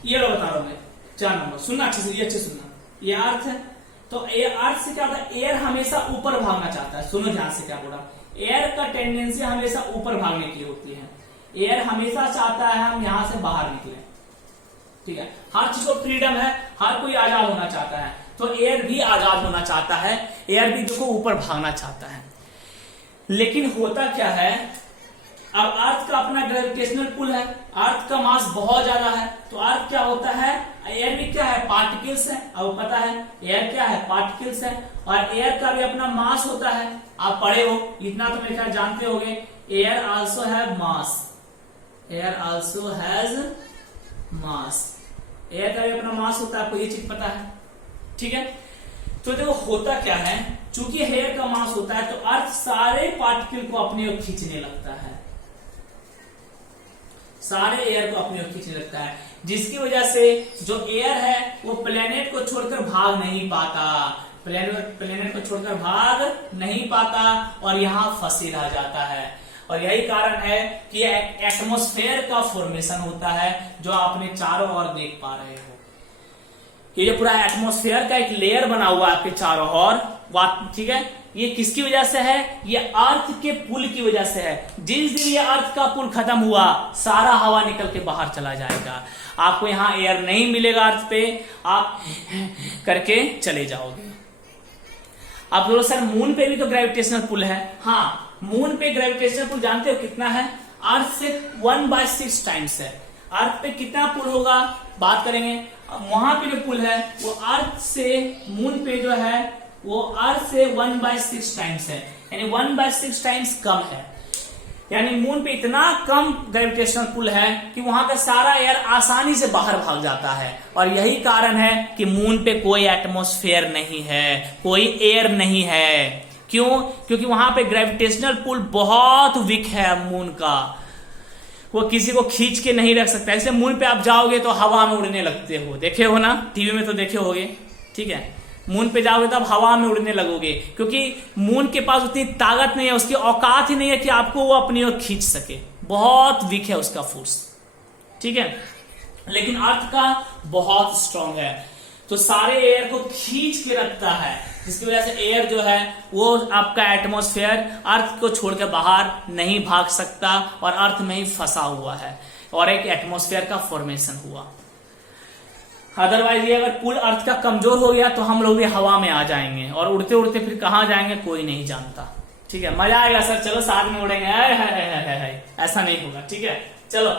ये लो बता रहा हूं मैं 4 नंबर, सुनना अच्छे से, ये अच्छे सुनना, ये अर्थ है। तो अर्थ से क्या होता है, एयर हमेशा ऊपर भागना चाहता है। सुनो ध्यान से क्या बोला, एयर का टेंडेंसी हमेशा ऊपर भागने की होती है। एयर हमेशा चाहता है हम यहां से बाहर निकले। ठीक है, हर चीज को फ्रीडम है, हर कोई आजाद होना चाहता है, तो एयर भी आजाद होना चाहता है, एयर भी देखो ऊपर भागना चाहता है। लेकिन होता क्या है, अब अर्थ का अपना ग्रेविटेशनल पुल है, अर्थ का मास बहुत ज्यादा है, तो अर्थ क्या होता है, एयर भी क्या है, पार्टिकल्स है। अब पता है एयर क्या है, पार्टिकल्स है, और एयर का भी अपना मास होता है। आप पढ़े हो, इतना तो मेरे ख्याल जानते होगे, air also have mass, air also has mass, air का भी अपना मास होता है, आपको ये चीज पता है। ठीक है, तो देखो होता क्या है, चूंकि हेयर का मास होता है तो अर्थ सारे पार्टिकल को अपने ओर खींचने लगता है, सारे एयर को अपने ओर खींचने लगता है, जिसकी वजह से जो एयर है वो प्लेनेट को छोड़कर भाग नहीं पाता, प्लेनेट को छोड़कर भाग नहीं पाता और यहां फंसे रह जाता है। और यही कारण है कि एटमॉस्फेयर का फॉर्मेशन होता है जो आपने चारों ओर देख पा रहे हो। ये जो पूरा एटमॉस्फेयर का एक लेयर बना हुआ है आपके चारों ओर, ठीक है, ये किसकी वजह से है? ये अर्थ के पुल की वजह से है। जिस दिन ये अर्थ का पुल खत्म हुआ सारा हवा निकल के बाहर चला जाएगा, आपको यहां एयर नहीं मिलेगा अर्थ पे, आप करके चले जाओगे। आप बोलो सर मून पे भी तो ग्रेविटेशनल पुल है। हाँ, मून पे ग्रेविटेशनल पुल जानते हो कितना है? अर्थ से 1/6 टाइम्स है। अर्थ पे कितना पुल होगा बात करेंगे। वहां पे जो पुल है वो अर्थ से मून पे जो है वो अर्थ से 1/6 टाइम्स है, यानी 1/6 टाइम्स कम है। यानी मून पे इतना कम ग्रेविटेशनल पुल है कि वहां का सारा एयर आसानी से बाहर भाग जाता है। और यही कारण है कि मून पे कोई एटमॉस्फेयर नहीं है, कोई एयर नहीं है। क्यों? क्योंकि वहां पे ग्रेविटेशनल पुल बहुत वीक है मून का, वो किसी को खींच के नहीं रख सकता। ऐसे मून पे आप जाओगे तो हवा में उड़ने लगते हो, देखे हो ना, टीवी में तो देखे होगे, ठीक है। मून पे जाओगे तो आप हवा में उड़ने लगोगे, क्योंकि मून के पास उतनी ताकत नहीं है, उसकी औकात ही नहीं है कि आपको वो अपनी ओर खींच सके, बहुत वीक है उसका फोर्स, ठीक है। लेकिन अर्थ का बहुत स्ट्रांग है, तो सारे एयर को खींच के रखता है, जिसकी वजह से एयर जो है वो आपका एटमॉस्फेयर अर्थ को छोड़कर बाहर नहीं भाग सकता और अर्थ में ही फंसा हुआ है और एक एटमॉस्फेयर का फॉर्मेशन हुआ। अदरवाइज ये अगर पुल अर्थ का कमजोर हो गया तो हम लोग भी हवा में आ जाएंगे और उड़ते उड़ते फिर कहां जाएंगे कोई नहीं जानता, ठीक है। मजा आएगा सर, चलो साथ में उड़ेंगे, है। ऐसा नहीं होगा, ठीक है। चलो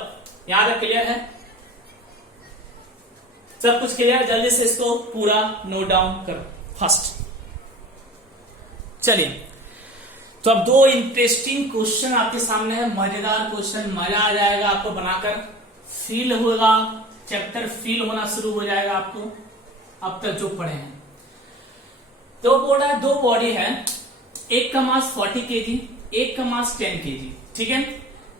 यहां तक क्लियर है, सब कुछ क्लियर। जल्दी से इसको पूरा नोट डाउन करो फर्स्ट। चलिए, तो अब 2 इंटरेस्टिंग क्वेश्चन आपके सामने है, मजेदार क्वेश्चन, मजा आ जाएगा आपको बनाकर, फील होगा, चैप्टर फील होना शुरू हो जाएगा आपको अब तक जो पढ़े हैं। तो बोल रहा है 2 बॉडी है, एक का मास 40 kg, एक का मास 10 kg, ठीक है।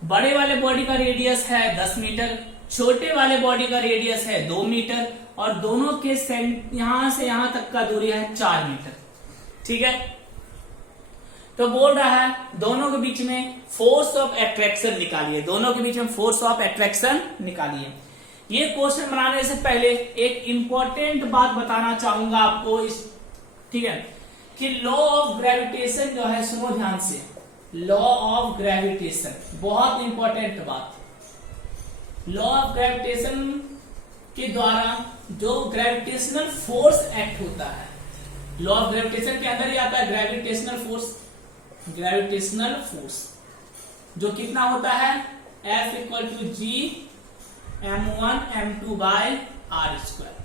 बड़े वाले बॉडी का रेडियस है 10 मीटर, छोटे वाले बॉडी का रेडियस है 2 मीटर और दोनों के यहां से यहां तक का दूरी है 4 मीटर, ठीक है। तो बोल रहा है दोनों के बीच में फोर्स ऑफ अट्रैक्शन निकालिए, दोनों के बीच में फोर्स ऑफ अट्रैक्शन निकालिए। ये क्वेश्चन बनाने से पहले एक इंपॉर्टेंट बात बताना चाहूंगा आपको, इस, ठीक है, कि लॉ ऑफ ग्रेविटेशन जो है, सुनो ध्यान से, लॉ ऑफ ग्रेविटेशन बहुत इंपॉर्टेंट बात। लॉ ऑफ ग्रेविटेशन के द्वारा जो ग्रेविटेशनल फोर्स एक्ट होता है, लॉ ऑफ ग्रेविटेशन के अंदर ही आता है ग्रेविटेशनल फोर्स। ग्रेविटेशनल फोर्स जो कितना होता है, F=G m1 m2 by r square,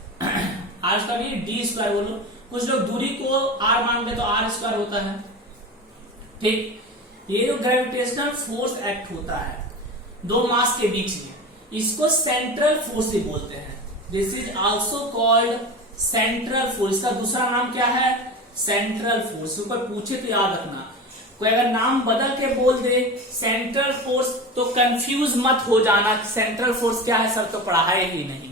r square d square बोलो, कुछ लोग दूरी को r मानते तो r स्क्वायर होता है, ठीक। ये जो ग्रेविटेशनल फोर्स एक्ट होता है 2 मास के बीच में, इसको सेंट्रल फोर्स भी बोलते हैं। This is also called central force. इसका दूसरा नाम क्या है? Central force. ऊपर पूछे तो याद रखना, कोई अगर नाम बदल के बोल दे सेंट्रल फोर्स तो कंफ्यूज मत हो जाना, सेंट्रल फोर्स क्या है, सर तो पढ़ाए ही नहीं।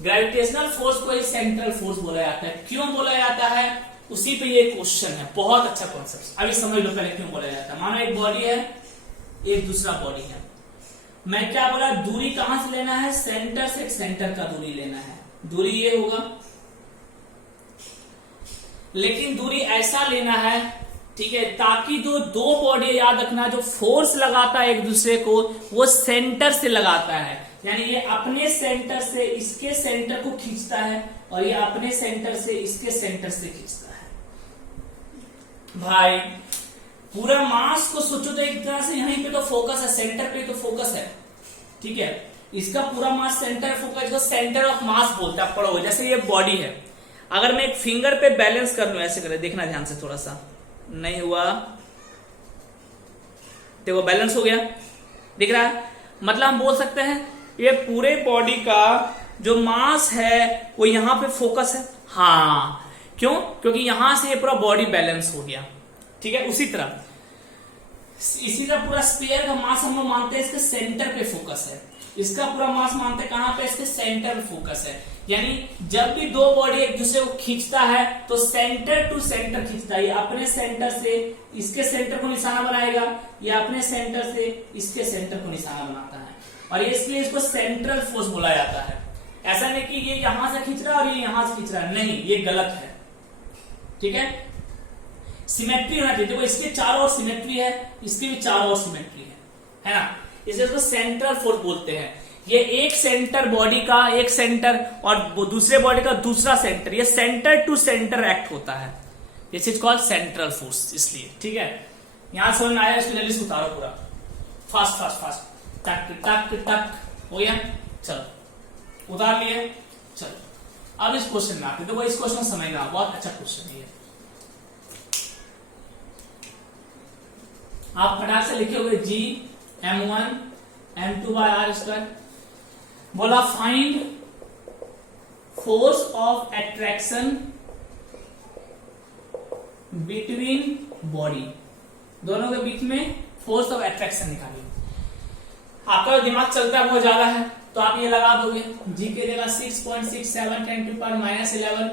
ग्रेविटेशनल फोर्स को ही सेंट्रल फोर्स बोला जाता है। क्यों बोला जाता है, उसी पे ये क्वेश्चन है, बहुत अच्छा कॉन्सेप्ट। अभी समझ लो पहले क्यों बोला जाता है। मानो एक बॉडी है, एक दूसरा बॉडी है, मैं क्या बोला, दूरी कहां से लेना है, सेंटर से सेंटर का दूरी लेना है, दूरी ये होगा, लेकिन दूरी ऐसा लेना है, ठीक है, ताकि जो 2 बॉडी, याद रखना, जो फोर्स लगाता है एक दूसरे को वो सेंटर से लगाता है, यानी ये अपने सेंटर से इसके सेंटर को खींचता है और ये अपने सेंटर से इसके सेंटर से खींचता है। भाई पूरा मास को सोचो तो एक तरह से यहीं पे तो फोकस है, सेंटर पे तो फोकस है, ठीक है। इसका पूरा मास सेंटर फोकस को सेंटर ऑफ मास बोलता है। पढ़ो, जैसे ये बॉडी है, अगर मैं एक फिंगर पे बैलेंस कर लूं, ऐसे करे, देखना ध्यान से, थोड़ा सा नहीं हुआ, देखो बैलेंस हो गया, दिख रहा है। मतलब हम बोल सकते हैं ये पूरे बॉडी का जो मास है वो यहां पे फोकस है। हाँ, क्यों? क्योंकि यहां से ये पूरा बॉडी बैलेंस हो गया, ठीक है। इसी तरह पूरा स्फीयर का मास हम लोग मानते हैं इसके सेंटर पे फोकस है, इसका पूरा मास मानते हैं कहां पे? इसके सेंटर पे फोकस है। यानी जब भी दो बॉडी एक दूसरे को खींचता है तो सेंटर टू सेंटर खींचता है, ये अपने सेंटर से इसके सेंटर को निशाना बनाएगा, या अपने सेंटर से इसके सेंटर को निशाना बनाता है, और इसलिए इसको सेंट्रल फोर्स बोला जाता है। ऐसा नहीं कि ये यहां से खींच रहा है और ये यहां से खींच रहा है, नहीं, ये गलत है, ठीक है। सिमेट्री होना चाहिए, देखो इसके चारों ओर सिमेट्री है, इसके भी चारों ओर सिमेट्री है ना, इसे इसको सेंट्रल फोर्स बोलते हैं। ये एक सेंटर बॉडी का एक सेंटर और दूसरे बॉडी का दूसरा सेंटर, ये सेंटर टू सेंटर एक्ट होता है, this is called central force, इसलिए, ठीक है। यहां समझ में आया? इसको जल्दी से उतारो पूरा, फास्ट फास्ट फास्ट, टक टक टक, हो गया, चलो उतार लिए, चलो अब इस क्वेश्चन में आते, देखो इस क्वेश्चन समझना, बहुत अच्छा क्वेश्चन है ये। आप फटाक से लिखे होगे G m1 m2 by r square. बोला find force of attraction between body, दोनों के बीच में फोर्स ऑफ एट्रैक्शन निकालिए। आपका दिमाग चलता है बहुत ज्यादा है तो आप ये लगा दोगे, जी के जगह 6.67 10 to power -11,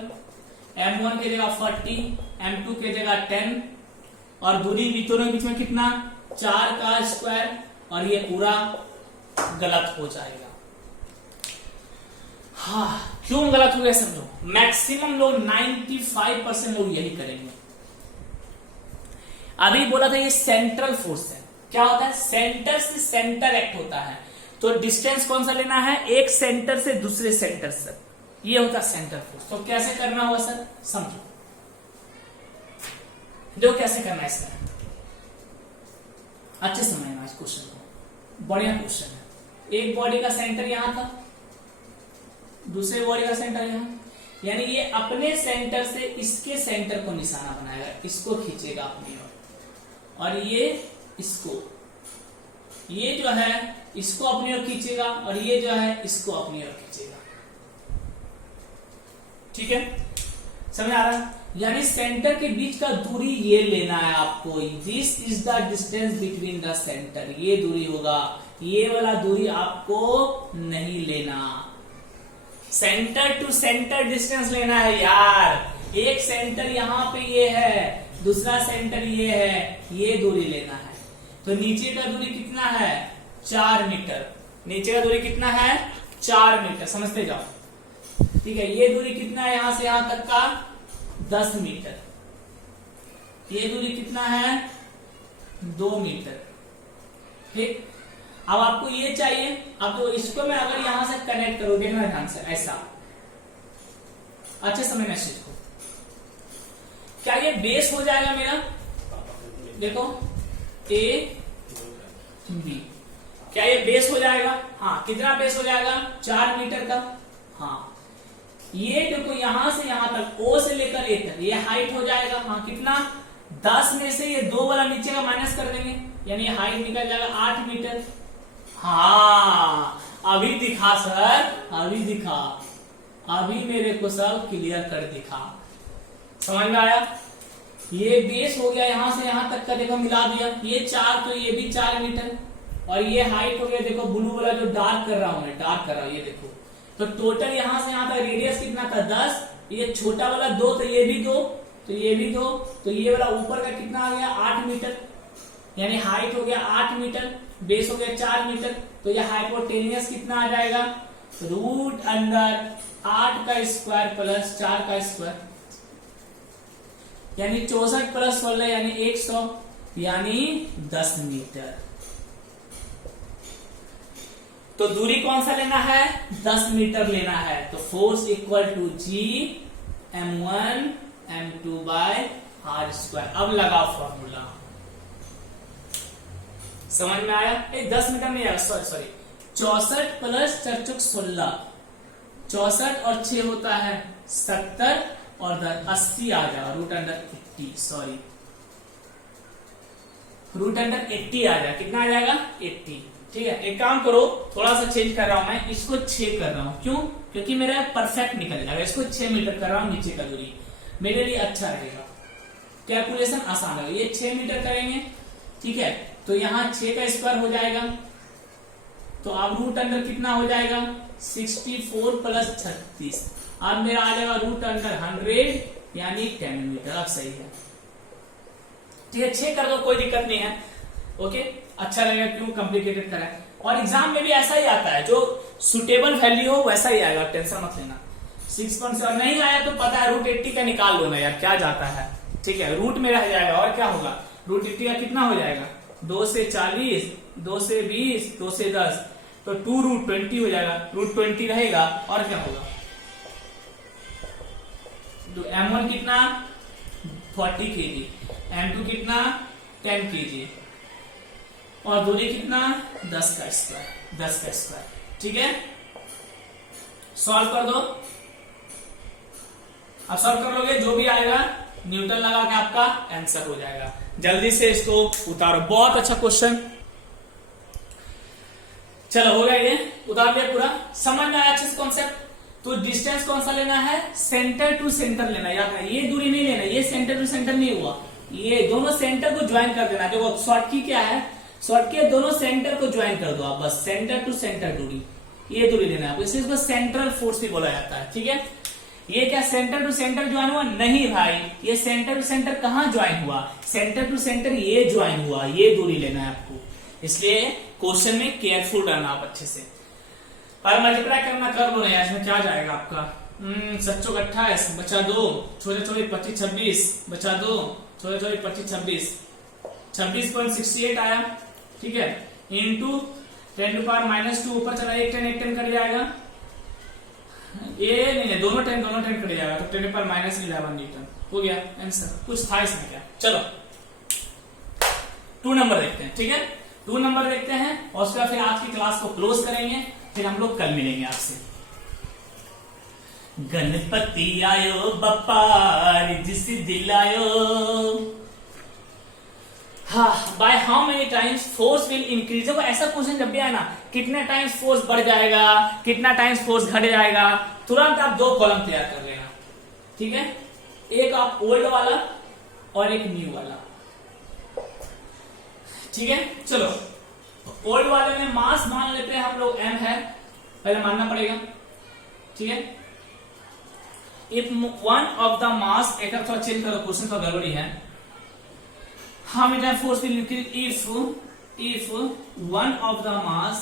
m1 के जगह 40, m2 के जगह 10, और दूरी दोनों के बीच में कितना? 4 का स्क्वायर, और ये पूरा गलत हो जाएगा। हाँ, क्यों गलत हो गया समझो। मैक्सिमम लोग 95% लोग यही करेंगे। अभी बोला था ये सेंट्रल फोर्स है, क्या होता है? सेंटर से सेंटर एक्ट होता है, तो डिस्टेंस कौन सा लेना है? एक सेंटर से दूसरे सेंटर से, ये होता है सेंटर फोर्स। तो कैसे करना होगा सर, समझो, जो कैसे करना है इसमें अच्छे समझना इस क्वेश्चन को, बढ़िया क्वेश्चन है। एक बॉडी का सेंटर यहां था, दूसरे बॉडी का सेंटर यहां, यानी ये अपने सेंटर से इसके सेंटर को निशाना बनाएगा, इसको खींचेगा अपनी ओर, और ये इसको, ये जो है इसको अपनी ओर खींचेगा, और ये जो है इसको अपनी ओर खींचेगा, ठीक है, समझ आ रहा है? यानी सेंटर के बीच का दूरी ये लेना है आपको, this is the distance between the centre, ये दूरी होगा, ये वाला दूरी आपको नहीं लेना, सेंटर टू सेंटर डिस्टेंस लेना है यार। एक सेंटर यहां पे ये है, दूसरा सेंटर ये है, ये दूरी लेना है। तो नीचे का दूरी कितना है? 4 मीटर, नीचे का दूरी कितना है? 4 मीटर, समझते जाओ, ठीक है। ये दूरी कितना है यहां से यहां तक का? 10 मीटर। ये दूरी कितना है? 2 मीटर, ठीक। अब आपको ये चाहिए, अब तो इसको मैं अगर यहां से कनेक्ट करूं, देखना ध्यान से, ऐसा अच्छे समझना इस चीज को, क्या ये बेस हो जाएगा मेरा? देखो ए बी, क्या ये बेस हो जाएगा? हाँ, कितना बेस हो जाएगा? 4 मीटर का। हाँ, ये देखो यहां से यहां तक, ओ से लेकर ए तक, ये हाइट हो जाएगा। हाँ, कितना? 10 में से ये 2 वाला नीचे का माइनस कर देंगे, यानी हाइट निकल जाएगा 8 मीटर। हाँ, अभी दिखा सर, अभी दिखा, अभी मेरे को सब क्लियर कर दिखा, समझ में आया? ये बेस हो गया यहां से यहां तक का, देखो मिला दिया, ये 4 तो ये भी 4 मीटर, और ये हाइट हो गया, देखो ब्लू वाला जो डार्क कर रहा हूं मैं, डार्क कर रहा हूं, ये देखो। तो टोटल यहां से यहां तक रेडियस कितना था? 10, ये छोटा वाला 2, तो ये भी 2, तो ये भी 2, तो ये वाला ऊपर का कितना आ गया? 8 मीटर, यानी हाइट हो गया 8 मीटर, बेस हो गया 4 मीटर, तो ये हाइपोटेनियस कितना आ जाएगा? रूट अंडर 8 का स्क्वायर प्लस 4 का स्क्वायर, यानी 64 प्लस 16 यानी 100, यानी 10 मीटर। तो दूरी कौन सा लेना है? 10 मीटर लेना है। तो force equal to G m1 m2 by R square. अब लगाओ फॉर्मूला, समझ में आया? 10 मीटर नहीं आया, सॉरी 64 प्लस 4 चौक 16, 64 और 6 होता है 70, और 80 आ जाएगा, root under 80, sorry root under 80 आ जाएगा। कितना आ जाएगा? 80, ठीक है। एक काम करो, थोड़ा सा चेंज कर रहा हूं मैं, इसको 6 कर रहा हूं, क्यों? क्योंकि मेरा परफेक्ट निकल जाएगा। इसको 6 मीटर कर रहा हूं नीचे का दूरी, मेरे लिए अच्छा रहेगा, कैलकुलेशन आसान है। ये 6 मीटर करेंगे, ठीक है, तो यहाँ 6 का स्क्वायर हो जाएगा, तो अब रूट अंडर कितना हो जाएगा 64 प्लस 36, अब मेरा आ जाएगा रूट अंडर 100 यानी 10 मीटर। अब सही है, ठीक है, 6 कर दो कोई दिक्कत नहीं है, ओके, अच्छा रहेगा, क्यों कॉम्प्लिकेटेड करा है। और एग्जाम में भी ऐसा ही आता है, जो सुटेबल वैल्यू हो वैसा ही आएगा, टेंशन मत लेना। 6.7 नहीं आया तो पता है रूट 80 का निकाल लो ना यार, क्या जाता है, ठीक है, रूट में रह जाएगा और क्या होगा, रूट 80 का कितना हो जाएगा 2 से 40, 2 से 20, 2 से 10, तो 2 रूट 20 हो जाएगा, रूट 20 रहेगा और क्या होगा, तो M1 कितना 40 kg, M2 कितना 10 kg, और दूरी कितना 10 का स्क्वायर, ठीक है। सॉल्व कर दो, अब सॉल्व कर लोगे जो भी आएगा न्यूटन लगा के आपका आंसर हो जाएगा। जल्दी से इसको उतारो, बहुत अच्छा क्वेश्चन। चलो हो गया, ये उतार लिया पूरा, समझ में आया अच्छे से कॉन्सेप्ट। तो डिस्टेंस कौन सा लेना है, सेंटर टू सेंटर लेना, याद है, ये दूरी नहीं लेना, ये सेंटर टू सेंटर नहीं हुआ, ये दोनों सेंटर को ज्वाइन कर देना। देखो शॉर्ट की क्या है, शॉर्ट की दोनों सेंटर को ज्वाइन कर दो आप, बस सेंटर टू सेंटर दूरी, ये दूरी लेना है आपको, इसको सेंट्रल फोर्स भी बोला जाता है, ठीक है। ये क्या सेंटर टू सेंटर ज्वाइन हुआ, नहीं भाई, ये सेंटर टू सेंटर कहां ज्वाइन हुआ, सेंटर टू सेंटर ये ज्वाइन हुआ, ये दूरी लेना है आपको, इसलिए क्वेश्चन में केयरफुल रहना आप अच्छे से। पर मल्टीप्लाई करना कर लो ना, इसमें क्या जाएगा आपका 7 28 बचा 2, छोटे छोटे 25 26 बचा 2, छोटे छोटे 25 26, 26.68 आया, ठीक है, इंटू 10 टू पावर -2, ऊपर चला 1 10 कट जाएगा, ये नहीं दोनों 10 कट जाएगा, तो 10 टू पावर -11 न्यूटन हो गया आंसर। कुछ था इसमें क्या, चलो 2 नंबर देखते हैं, ठीक है, 2 नंबर देखते हैं और उसके बाद फिर आज की क्लास को क्लोज करेंगे, फिर हम लोग कल मिलेंगे आपसे। गणपति आयो बप्पा रिद्धि सिद्धि लायो, हाँ, by how many times force will increase. देखो ऐसा क्वेश्चन जब भी आए ना, कितने टाइम्स फोर्स बढ़ जाएगा, कितना टाइम्स फोर्स घट जाएगा, तुरंत आप 2 कॉलम तैयार कर लेना, ठीक है, एक आप ओल्ड वाला और एक न्यू वाला, ठीक है। चलो ओल्ड वाले में मास मान लेते हैं हम लोग m है, पहले मानना पड़ेगा, ठीक है। If one of the mass, एक थोड़ा चेंज करो, क्वेश्चन तो गड़बड़ी है, how many times force will increase if one of the mass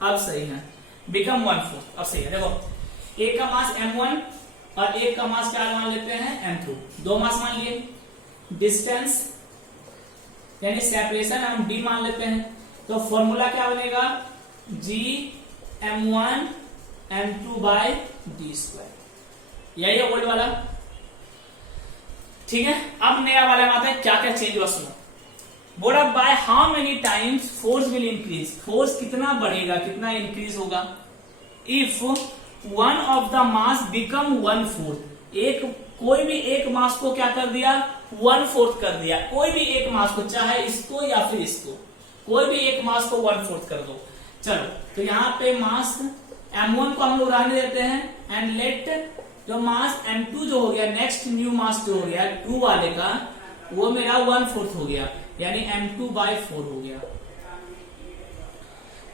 अब सही है become 1/4, अब सही है। देखो एक का मास m1 और एक का मास क्या मान लेते हैं m2, 2 मास मान लिए, डिस्टेंस यानी सेपरेशन हम d मान लेते हैं, तो फॉर्मूला क्या बनेगा g m1 m2 by d², यही है ओल्ड वाला, ठीक है। अब नया वाला में आता है, क्या क्या चेंज हुआ सुनो। Board of by how many times force will increase, force कितना बढ़ेगा, कितना इंक्रीज होगा, if one of the mass become 1/4, एक कोई भी एक मास को क्या कर दिया 1/4 कर दिया, कोई भी एक मास को, चाहे इसको या फिर इसको, कोई भी एक मास को 1/4 कर दो। चलो तो यहाँ पे मास m1 को हम लोग रहने देते हैं, एंड लेट जो मास m2 जो हो गया, नेक्स्ट न्यू मास जो हो गया 2 वाले का, वो मेरा 1/4 हो गया, यानी m2/4 हो गया।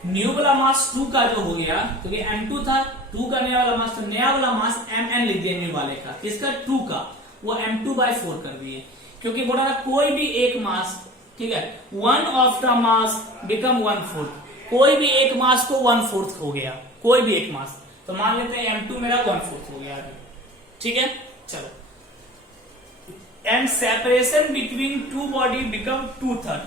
न्यू वाला मास 2 का जो हो गया, क्योंकि तो m2 था, 2 का नया वाला मास, तो नया वाला मास mn लिख दिया न्यू वाले का, किसका 2 का, वो m2/4 कर दिए, क्योंकि बोला कोई भी एक मास, ठीक है, one of the mass become 1/4, कोई भी एक मास को 1/4 हो गया, कोई भी एक मास, तो मान लेते हैं m2 मेरा 1/4 हो गया, ठीक है। चलो and separation between 2 body become 2/3,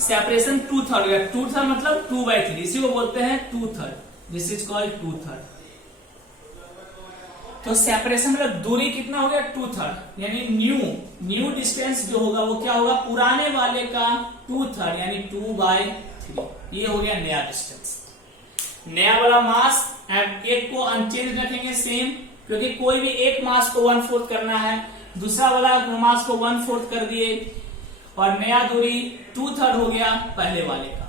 separation 2/3 हो गया, 2/3 मतलब 2/3, इसी को बोलते हैं 2/3, दिस इज कॉल्ड 2/3। तो सेपरेशन मतलब दूरी कितना हो गया 2/3, यानी न्यू डिस्टेंस जो होगा वो क्या होगा, पुराने वाले का 2/3 यानी 2/3, ये हो गया नया डिस्टेंस। नया वाला मास एक को अनचेंज रखेंगे सेम, क्योंकि कोई भी एक मास को 1/4 करना है, दूसरा वाला मास को 1/4 कर दिए, और नया दूरी 2/3 हो गया पहले वाले का।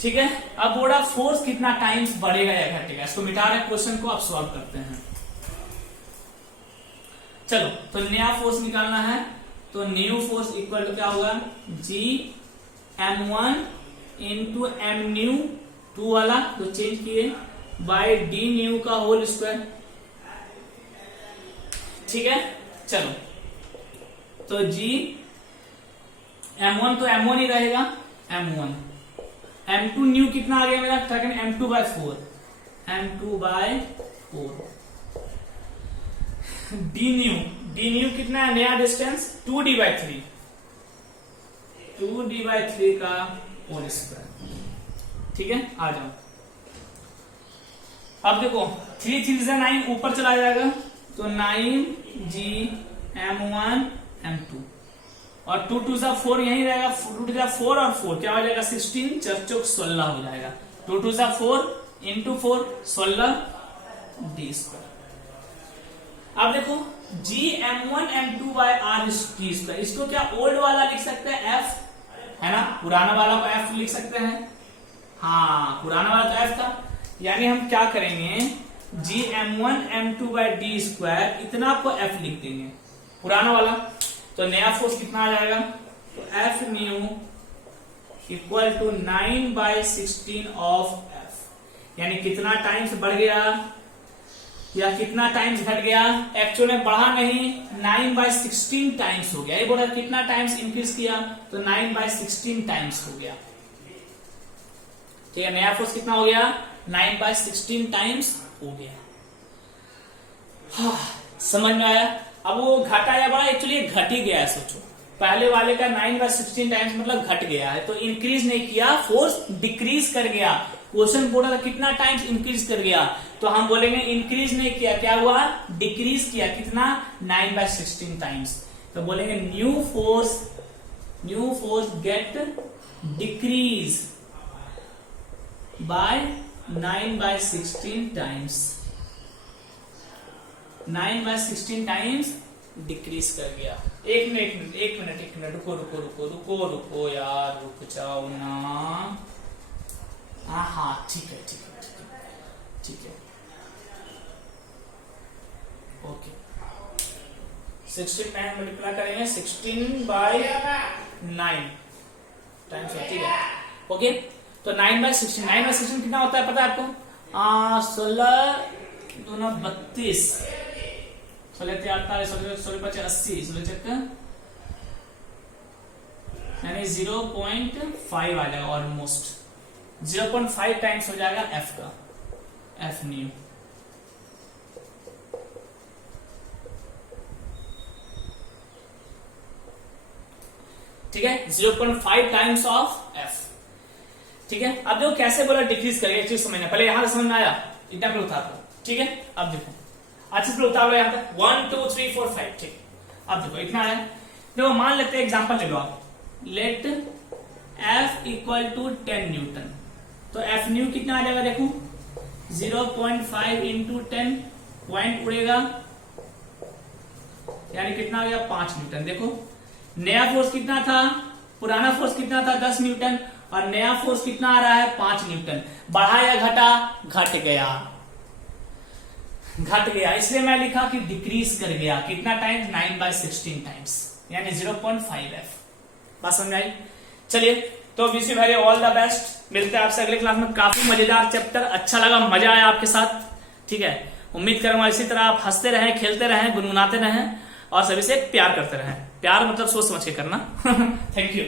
ठीक है, अब बोला फोर्स कितना टाइम्स बढ़ेगा या घटेगा, इसको मिटा रहे क्वेश्चन को, अब सॉल्व करते हैं। चलो, तो नया फोर्स निकालना है, तो न्यू फोर्स इक्वल टू क्या होगा, जी m1 इंटू एम न्यू 2 वाला तो चेंज किए बाय डी न्यू का होल स्क्वायर। ठीक है, चलो, तो जी m1 तो m1 ही रहेगा, m1 m2 न्यू कितना आ गया मेरा, second m2 by 4, m2 by 4 D new कितना है, नया distance 2d bye 3, 2d bye 3 का होल स्क्वायर। ठीक है, आ जाओ, अब देखो 3 3 से 9 ऊपर चला जाएगा, तो 9g m1 m2 और 2 2 से 4 यही रहेगा, 2 2 से 4 और 4 क्या हो जाएगा, 16 4 चौक 16 हो जाएगा, 2 2 से 4 इंटू 4 16 डी स्क्वायर। अब देखो G m1 m2 by R D square, इसको क्या ओल्ड वाला लिख सकते हैं f, है ना, पुराना वाला को f लिख सकते हैं, हाँ पुराना वाला तो f था, यानी हम क्या करेंगे, जी m1 m2 by D square इतना आपको f लिख देंगे पुराना वाला, तो नया फोर्स कितना आ जाएगा, तो F new equal to 9 by 16 of F, यानी कितना टाइम्स बढ़ गया या कितना टाइम्स घट गया, एक्चुअल में बढ़ा नहीं, 9 बाय 16 टाइम्स हो गया, ये बोला कितना टाइम्स इंक्रीज किया, तो 9 बाय 16 टाइम्स हो गया। ठीक है, नया फोर्स कितना हो गया, 9 बाय 16 टाइम्स हो गया। हाँ, समझ में आया। अब वो घटा या बढ़ा, एक्चुअली घट ही गया है, सोचो पहले वाले का 9 बाय 16 टाइम्स मतलब घट गया है, तो इंक्रीज नहीं किया, फोर्स डिक्रीज कर गया। क्वेश्चन बोला था कितना टाइम्स इंक्रीज कर गया, तो हम बोलेंगे इंक्रीज नहीं किया, क्या हुआ, डिक्रीज किया, कितना, 9 बाय 16 टाइम्स, तो बोलेंगे new force get decrease by 9 by 16 times, 9 by 16 times decrease कर गया। एक मिनट रुको यार, रुक जाओ ना, हाँ ठीक है, ओके, 16 टाइम मल्टीप्लाई करेंगे, 16 बाय 9 टाइम्स, ठीक है, ओके, तो 9 बाय 16 कितना होता है पता है आपको, 16 दूना 32, 16 48, 16 5 80, 16 चक्कर यानी 0.5 आ जाएगा, ऑलमोस्ट 0.5 टाइम्स हो जाएगा f का, f न्यू। ठीक है, 0.5 टाइम्स ऑफ f। ठीक है, अब देखो कैसे बोला डिक्रीज करेगा, चीज समझना, पहले यहां से समझ में आया, इतना पे उतार लो। ठीक है, अब देखो अच्छे से उतार लो यहां तक, 1 2 3 4 5, ठीक, अब देखो इतना है, देखो मान लेते हैं एग्जांपल ले लो आप, let f equal to 10 newton, तो f न्यू कितना आ जाएगा, देखो 0.5 इंटू 10, पॉइंट उड़ेगा यानी कितना आ गया, 5 न्यूटन। देखो नया फोर्स कितना था, पुराना फोर्स कितना था, 10 न्यूटन, और नया फोर्स कितना आ रहा है, 5 न्यूटन। बढ़ा या घटा, घट गया, इसलिए मैं लिखा कि डिक्रीज कर गया, कितना टाइम्स, 9 बाय 16 टाइम्स, यानी 0.5 f। बात समझ आई। चलिए, तो wish you very all the best, मिलते हैं आपसे अगले क्लास में। काफी मजेदार चैप्टर, अच्छा लगा, मजा आया आपके साथ। ठीक है, उम्मीद करूंगा इसी तरह आप हंसते रहें, खेलते रहें, गुनगुनाते रहें और सभी से प्यार करते रहें। प्यार मतलब सोच समझ के करना। Thank you.